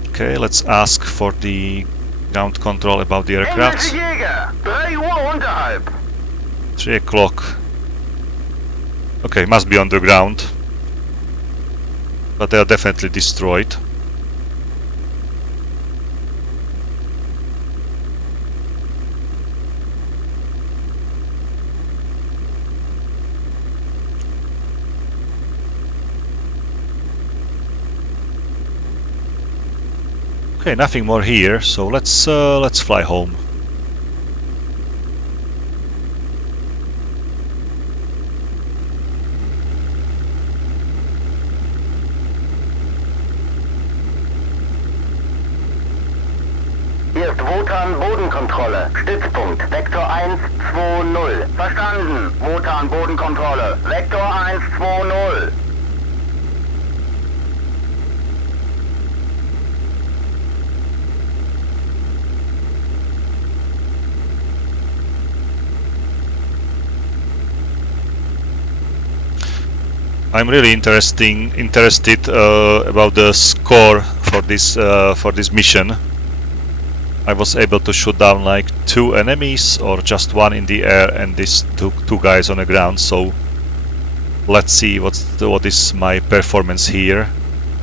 Okay, let's ask for the ground control about the aircraft. 3 Uhr unterhalb. 3 o'clock. Okay, must be on the ground. But they are definitely destroyed. Okay, nothing more here, so let's fly home. Hier ist Wotan Bodenkontrolle. Stützpunkt Vektor 120. Verstanden. Wotan Bodenkontrolle. Vektor 120. I'm really interested about the score for this mission. I was able to shoot down like 2 enemies or just 1 in the air and these two guys on the ground. So let's see what is my performance here,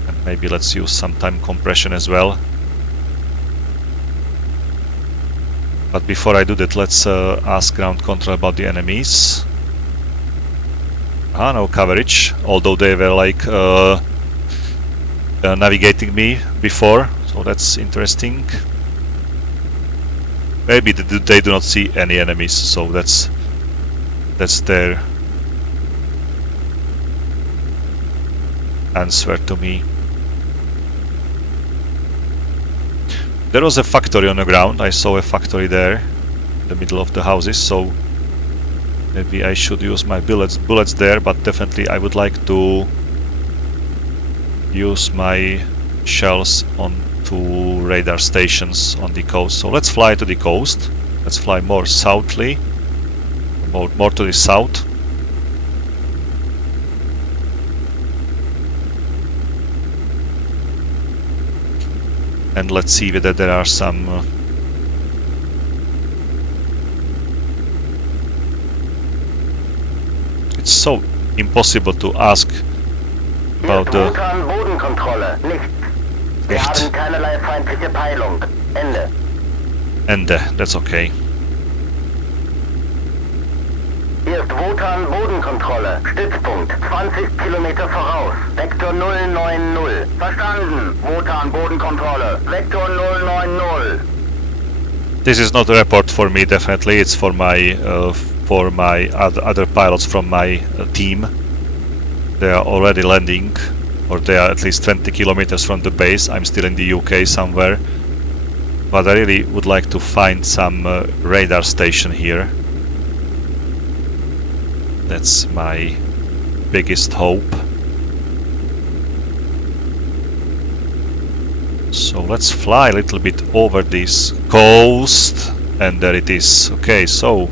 and maybe let's use some time compression as well. But before I do that, let's ask ground control about the enemies. No coverage, although they were like navigating me before, so that's interesting. Maybe they do not see any enemies, so that's their answer to me. There was a factory on the ground. I saw a factory there in the middle of the houses, so maybe I should use my bullets there, but definitely I would like to use my shells on 2 radar stations on the coast. So let's fly to the coast. Let's fly more southly, more to the south. And let's see whether there are some it's so impossible to ask about the Bodenkontrolle. Nichts. Wir haben keinerlei feindliche Peilung. Ende. Ende, that's okay. Hier ist Wotan Bodenkontrolle. Stützpunkt 20 Kilometer voraus. Vektor 090. Verstanden. Wotan Bodenkontrolle. Vektor 090. This is not a report for me, definitely. It's for my other pilots from my team. They are already landing, or they are at least 20 kilometers from the base. I'm still in the UK somewhere, but I really would like to find some radar station here. That's my biggest hope. So let's fly a little bit over this coast, and there it is. Okay, so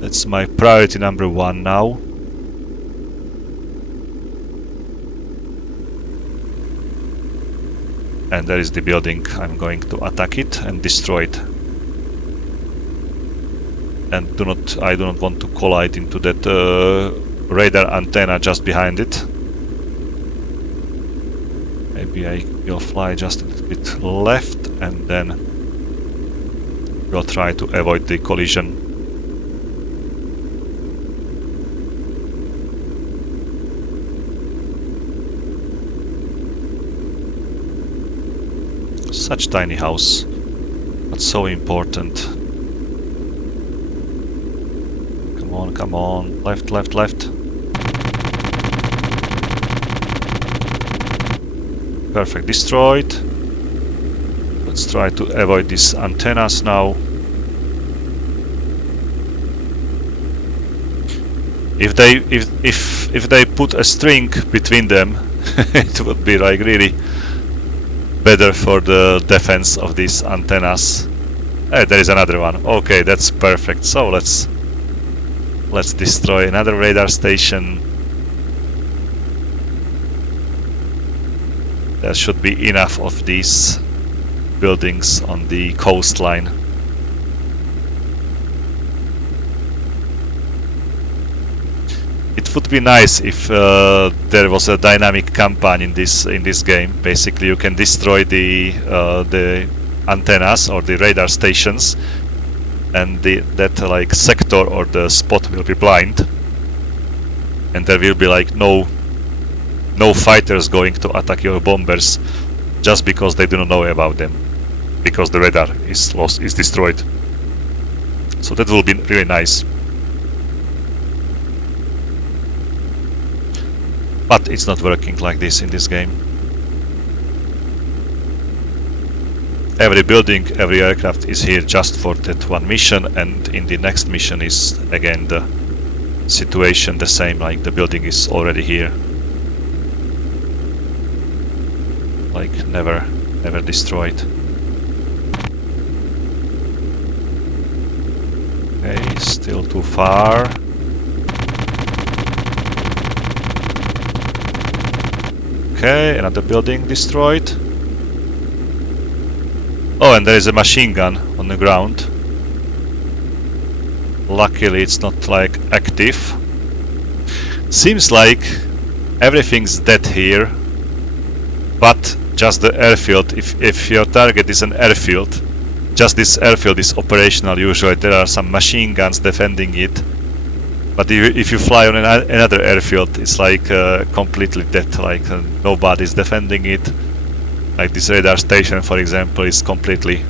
that's my priority number 1 now. And there is the building. I'm going to attack it and destroy it. And I do not want to collide into that radar antenna just behind it. Maybe I will fly just a little bit left and then we'll try to avoid the collision. Such tiny house, but so important. Come on, come on. Left, left, left. Perfect, destroyed. Let's try to avoid these antennas now. If they put a string between them, it would be like really better for the defense of these antennas. There is another one. Okay, that's perfect. So let's destroy another radar station. There should be enough of these buildings on the coastline. It would be nice if there was a dynamic campaign in this game. Basically, you can destroy the antennas or the radar stations, and that like sector or the spot will be blind, and there will be like no fighters going to attack your bombers just because they do not know about them, because the radar is destroyed. So that will be really nice. But it's not working like this in this game. Every building, every aircraft is here just for that one mission, and in the next mission is again the situation the same, like the building is already here. Like never destroyed. Okay, still too far. Okay, another building destroyed. Oh, and there is a machine gun on the ground. Luckily it's not like active. Seems like everything's dead here, but just the airfield. If your target is an airfield, just this airfield is operational usually. There are some machine guns defending it. But if you fly on another airfield, it's like completely dead, like nobody's defending it. Like this radar station, for example, is completely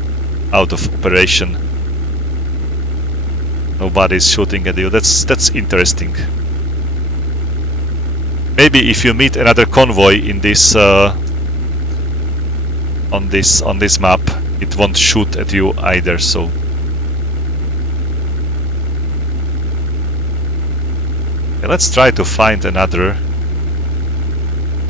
out of operation. Nobody's shooting at you. That's interesting. Maybe if you meet another convoy in this on this map, it won't shoot at you either. So. Let's try to find another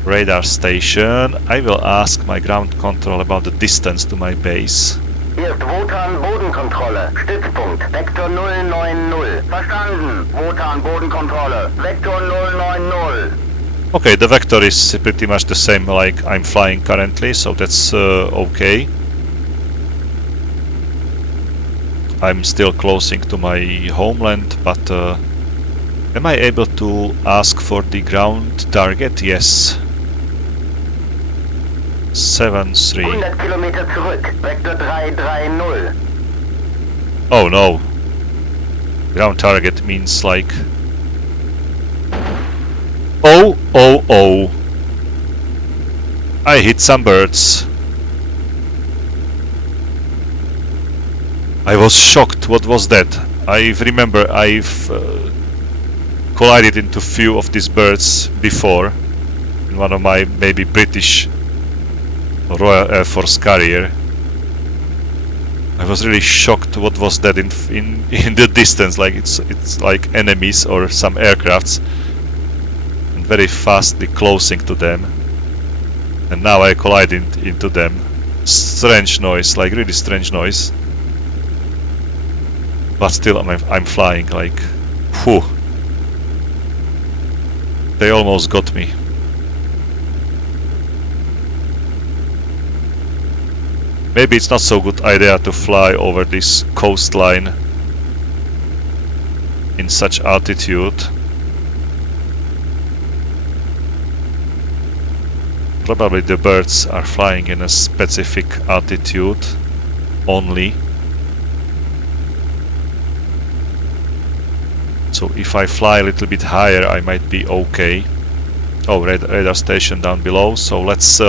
radar station. I will ask my ground control about the distance to my base. Hier ist Wotan Bodenkontrolle. Stützpunkt Vektor 090. Verstanden. Wotan Bodenkontrolle. Vektor 090. Okay, the vector is pretty much the same like I'm flying currently, so that's okay. I'm still closing to my homeland, but am I able to ask for the ground target? Yes. 73. 100 Kilometer zurück. Vektor 330. Oh no. Ground target means like... Oh. I hit some birds. I was shocked. What was that? I remember I've collided into few of these birds before in one of my maybe British Royal Air Force carrier. I was really shocked what was that in the distance, like it's like enemies or some aircrafts, and very fastly closing to them, and now I collided into them. Strange noise, like really strange noise, but still I'm flying like whew. They almost got me. Maybe it's not so good idea to fly over this coastline in such altitude. Probably the birds are flying in a specific altitude only. So if I fly a little bit higher, I might be okay. Oh, radar station down below. So let's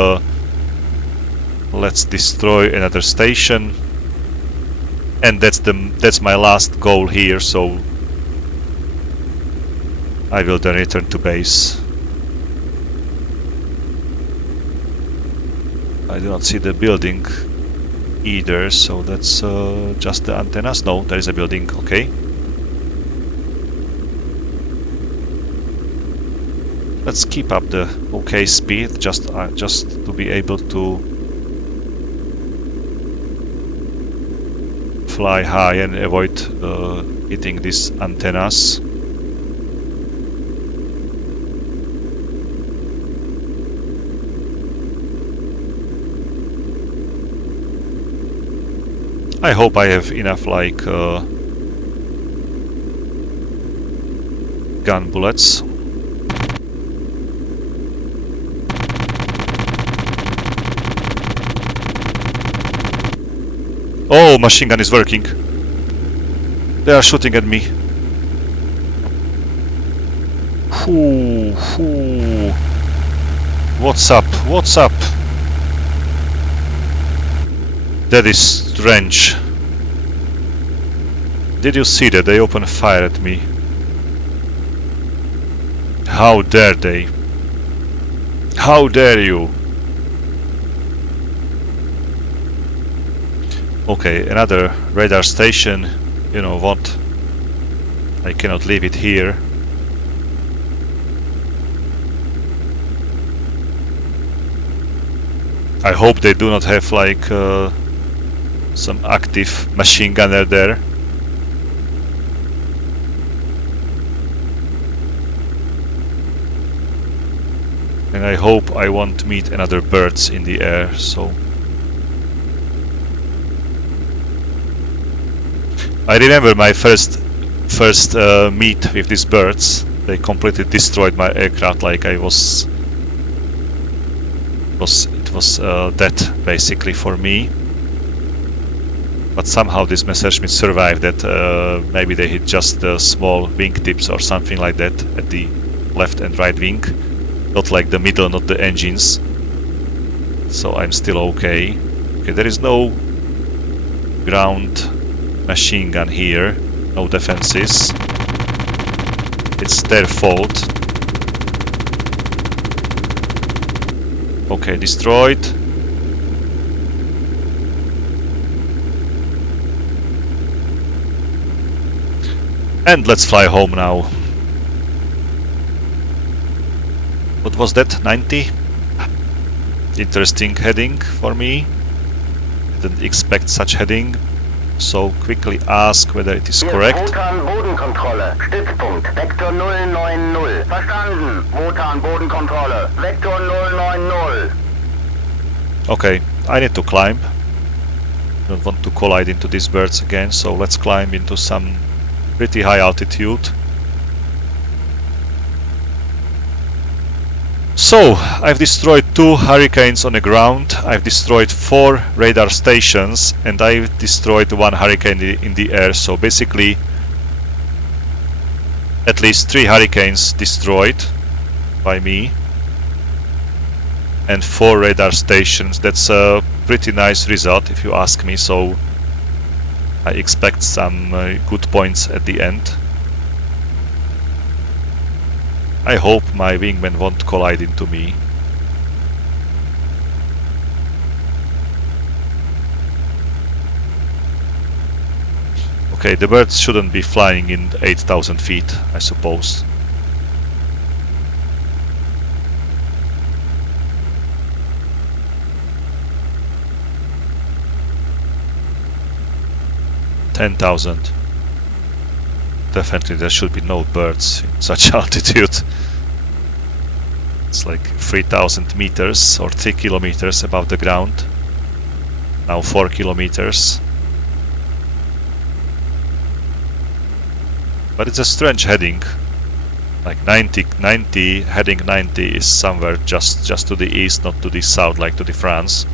Let's destroy another station. And that's my last goal here, so I will then return to base. I do not see the building either, so that's just the antennas. No, there is a building, okay. Let's keep up the okay speed, just to be able to fly high and avoid hitting these antennas. I hope I have enough like gun bullets. Oh, machine gun is working. They are shooting at me. Ooh, ooh. What's up? What's up? That is strange. Did you see that? They opened fire at me. How dare they? How dare you? Okay, another radar station. You know what? I cannot leave it here. I hope they do not have like some active machine gunner there. And I hope I won't meet another birds in the air, so... I remember my first meet with these birds. They completely destroyed my aircraft, like I was... It was dead, basically, for me. But somehow this Messerschmitt survived that. Maybe they hit just the small wingtips or something like that at the left and right wing. Not like the middle, not the engines. So I'm still okay. Okay, there is no ground machine gun here. No defenses. It's their fault. Okay, destroyed. And let's fly home now. What was that? 90? Interesting heading for me. Didn't expect such heading. So quickly ask whether it is correct. Wotan Bodenkontrolle. Stützpunkt. Vektor 090. Verstanden. Wotan Bodenkontrolle. Vektor 090. Okay, I need to climb. Don't want to collide into these birds again, so let's climb into some pretty high altitude. So, I've destroyed 2 Hurricanes on the ground, I've destroyed 4 radar stations, and I've destroyed 1 Hurricane in the air, so basically at least 3 Hurricanes destroyed by me and 4 radar stations. That's a pretty nice result if you ask me, so I expect some good points at the end. I hope my wingmen won't collide into me. Okay, the birds shouldn't be flying in 8,000 feet, I suppose. $10,000. Definitely there should be no birds in such altitude. It's like 3,000 meters or 3 kilometers above the ground. Now 4 kilometers. But it's a strange heading. Like 90, heading 90 is somewhere just to the east, not to the south, like to the France.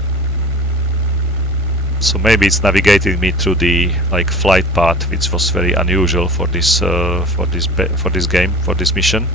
So maybe it's navigating me through the like flight path, which was very unusual for this game, for this mission.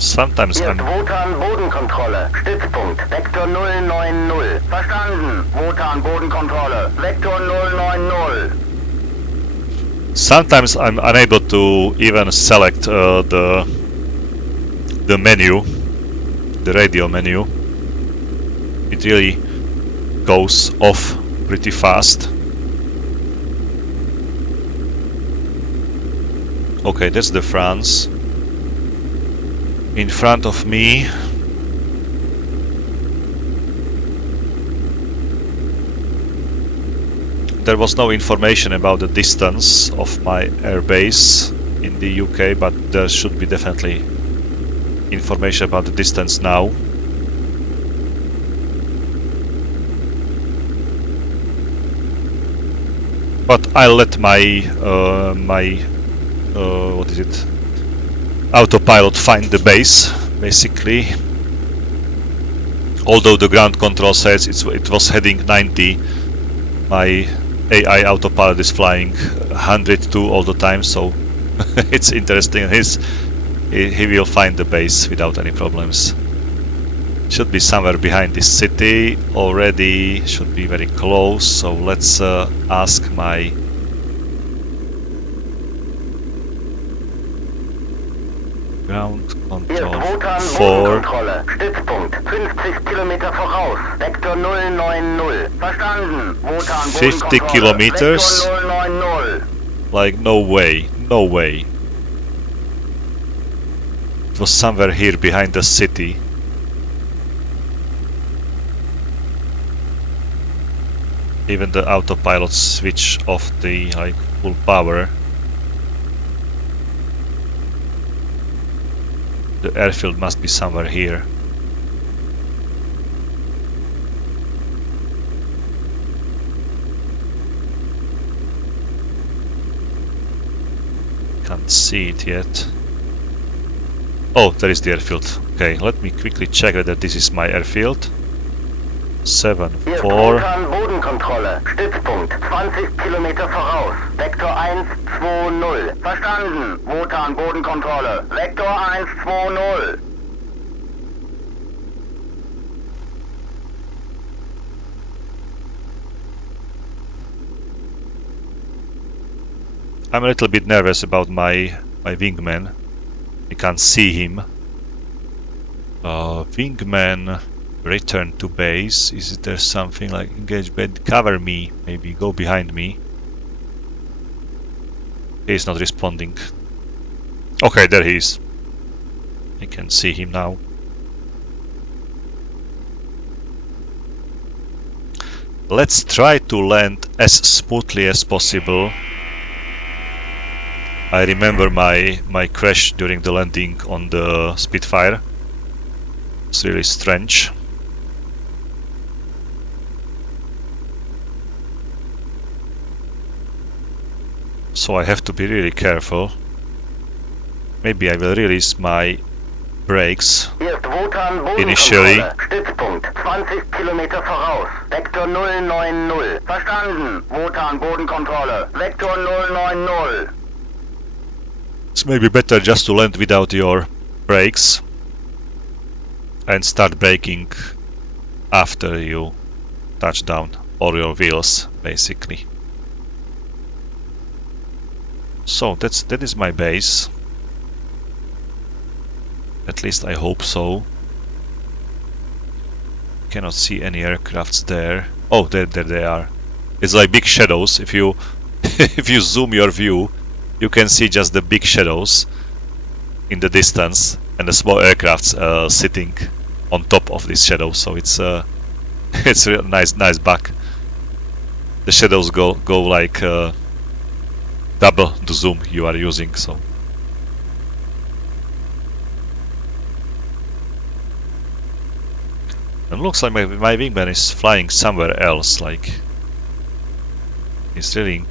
Sometimes Hier ist I'm... Wotan Bodenkontrolle. Stützpunkt. Vektor 090. Verstanden. Wotan Bodenkontrolle. Vektor 090. Sometimes I'm unable to even select the menu, the radio menu. It really goes off pretty fast. Okay, that's the France. In front of me, there was no information about the distance of my airbase in the UK, but there should be definitely information about the distance now. But I'll let my what is it? Autopilot find the base, basically. Although the ground control says it was heading 90, my AI autopilot is flying 102 all the time, so it's interesting. He will find the base without any problems. Should be somewhere behind this city already, should be very close, so let's ask my ground Hier ist control Wotan for Bodenkontrolle. Stützpunkt. 50 Kilometer voraus. Vektor 090. Verstanden. Wotan 50 Bodenkontrolle. kilometers? Vektor 090. like no way, no way. It was somewhere here behind the city. Even the autopilot switch off the full power. The airfield must be somewhere here. Can't see it yet. Oh, there is the airfield. Okay, let me quickly check whether this is my airfield. 7, Hier ist 4. Wotan Bodenkontrolle. Stützpunkt. 20 Kilometer voraus. Vektor 120. Verstanden. Wotan Bodenkontrolle. Vektor 120. I'm a little bit nervous about my wingman. I can't see him. Wingman, return to base. Is there something like engage bed? Cover me, maybe go behind me. He's not responding. Okay, there he is. I can see him now. Let's try to land as smoothly as possible. I remember my crash during the landing on the Spitfire. It's really strange. So I have to be really careful. Maybe I will release my brakes Hier ist Wotan initially. Bodenkontrolle. Stützpunkt. 20 Kilometer voraus. Vektor 090. Verstanden. Wotan Bodenkontrolle. Vektor 090. It's maybe better just to land without your brakes and start braking after you touch down, or your wheels, basically. So that is my base. At least I hope so. Cannot see any aircrafts there. Oh, there they are. It's like big shadows. If you if you zoom your view, you can see just the big shadows in the distance and the small aircrafts sitting on top of these shadows. So it's it's a nice bug. The shadows go like double the zoom you are using. So it looks like my wingman is flying somewhere else. Like he's really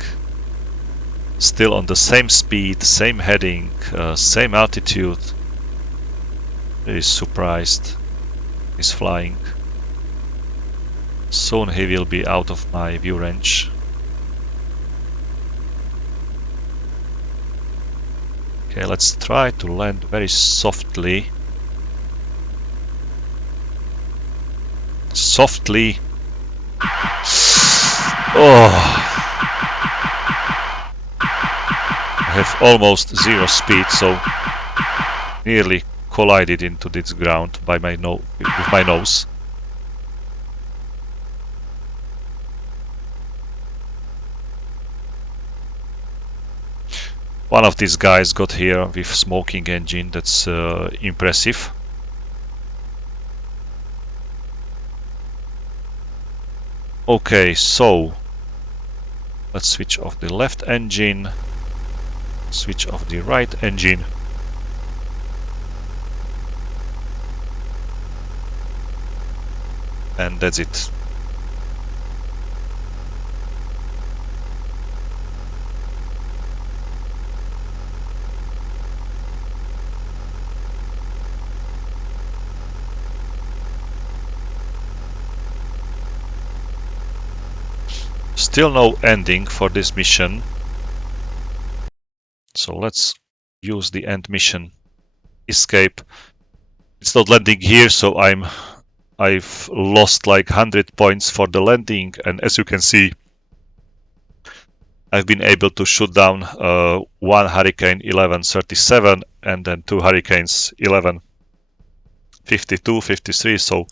still on the same speed, same heading, same altitude. Really surprised he's flying. Soon he will be out of my view range. Okay, let's try to land very softly. softly. Oh, I have almost 0 speed, so nearly collided into this ground by my with my nose. One of these guys got here with smoking engine. That's impressive. Okay, so let's switch off the left engine, switch off the right engine. And that's it. Still no ending for this mission. So let's use the end mission. Escape. It's not landing here, so I've lost like 100 points for the landing, and as you can see, I've been able to shoot down one Hurricane 1137 and then 2 Hurricanes 1152, 53. So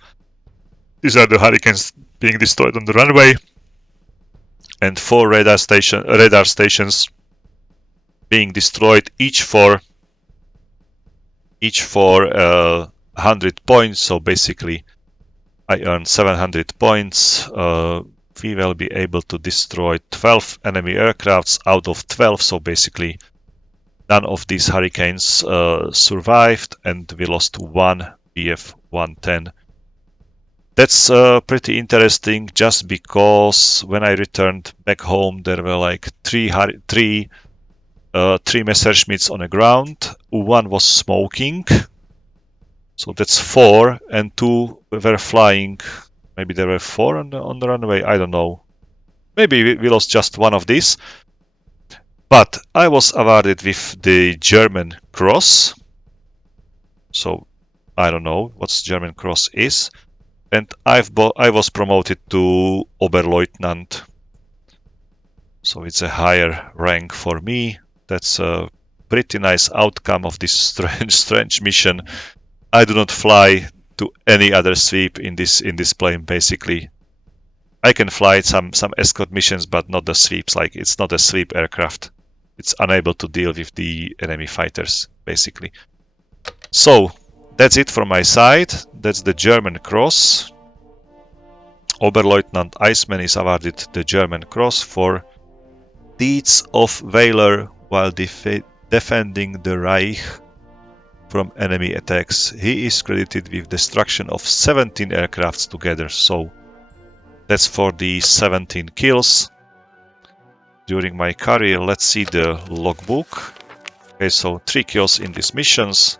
these are the Hurricanes being destroyed on the runway, and 4 radar stations being destroyed, each for 100 points. So basically, I earned 700 points. We will be able to destroy 12 enemy aircrafts out of 12. So basically, none of these Hurricanes survived, and we lost 1 Bf-110. That's pretty interesting, just because when I returned back home, there were like three Messerschmitts on the ground. 1 was smoking, so that's 4, and 2 were flying. Maybe there were 4 on the runway, I don't know. Maybe we lost just 1 of these. But I was awarded with the German Cross. So I don't know what German Cross is. And I was promoted to Oberleutnant. So it's a higher rank for me. That's a pretty nice outcome of this strange mission. I do not fly to any other sweep in this plane, basically. I can fly some escort missions, but not the sweeps. Like, it's not a sweep aircraft. It's unable to deal with the enemy fighters, basically. So that's it from my side. That's the German Cross. Oberleutnant Eismann is awarded the German Cross for deeds of valor while defending the Reich from enemy attacks. He is credited with destruction of 17 aircrafts together. So that's for the 17 kills during my career. Let's see the logbook. Okay, so 3 kills in these missions,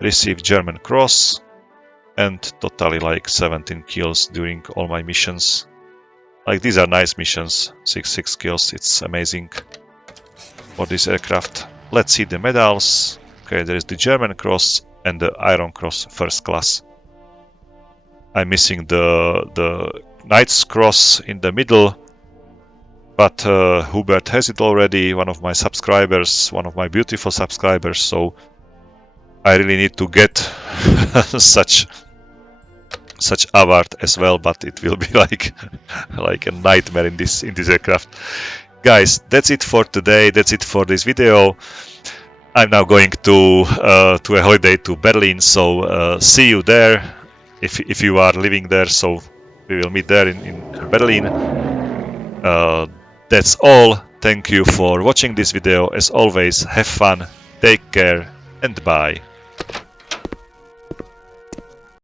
received German Cross, and totally like 17 kills during all my missions. Like, these are nice missions. 6 kills, it's amazing for this aircraft. Let's see the medals. Okay, there is the German Cross and the Iron Cross First Class. I'm missing the Knight's Cross in the middle, but Hubert has it already, one of my subscribers, one of my beautiful subscribers, so I really need to get such award as well, but it will be like a nightmare in this aircraft. Guys, that's it for today. That's it for this video. I'm now going to a holiday to Berlin, so see you there if you are living there. So we will meet there in Berlin. That's all. Thank you for watching this video. As always, have fun, take care, and bye.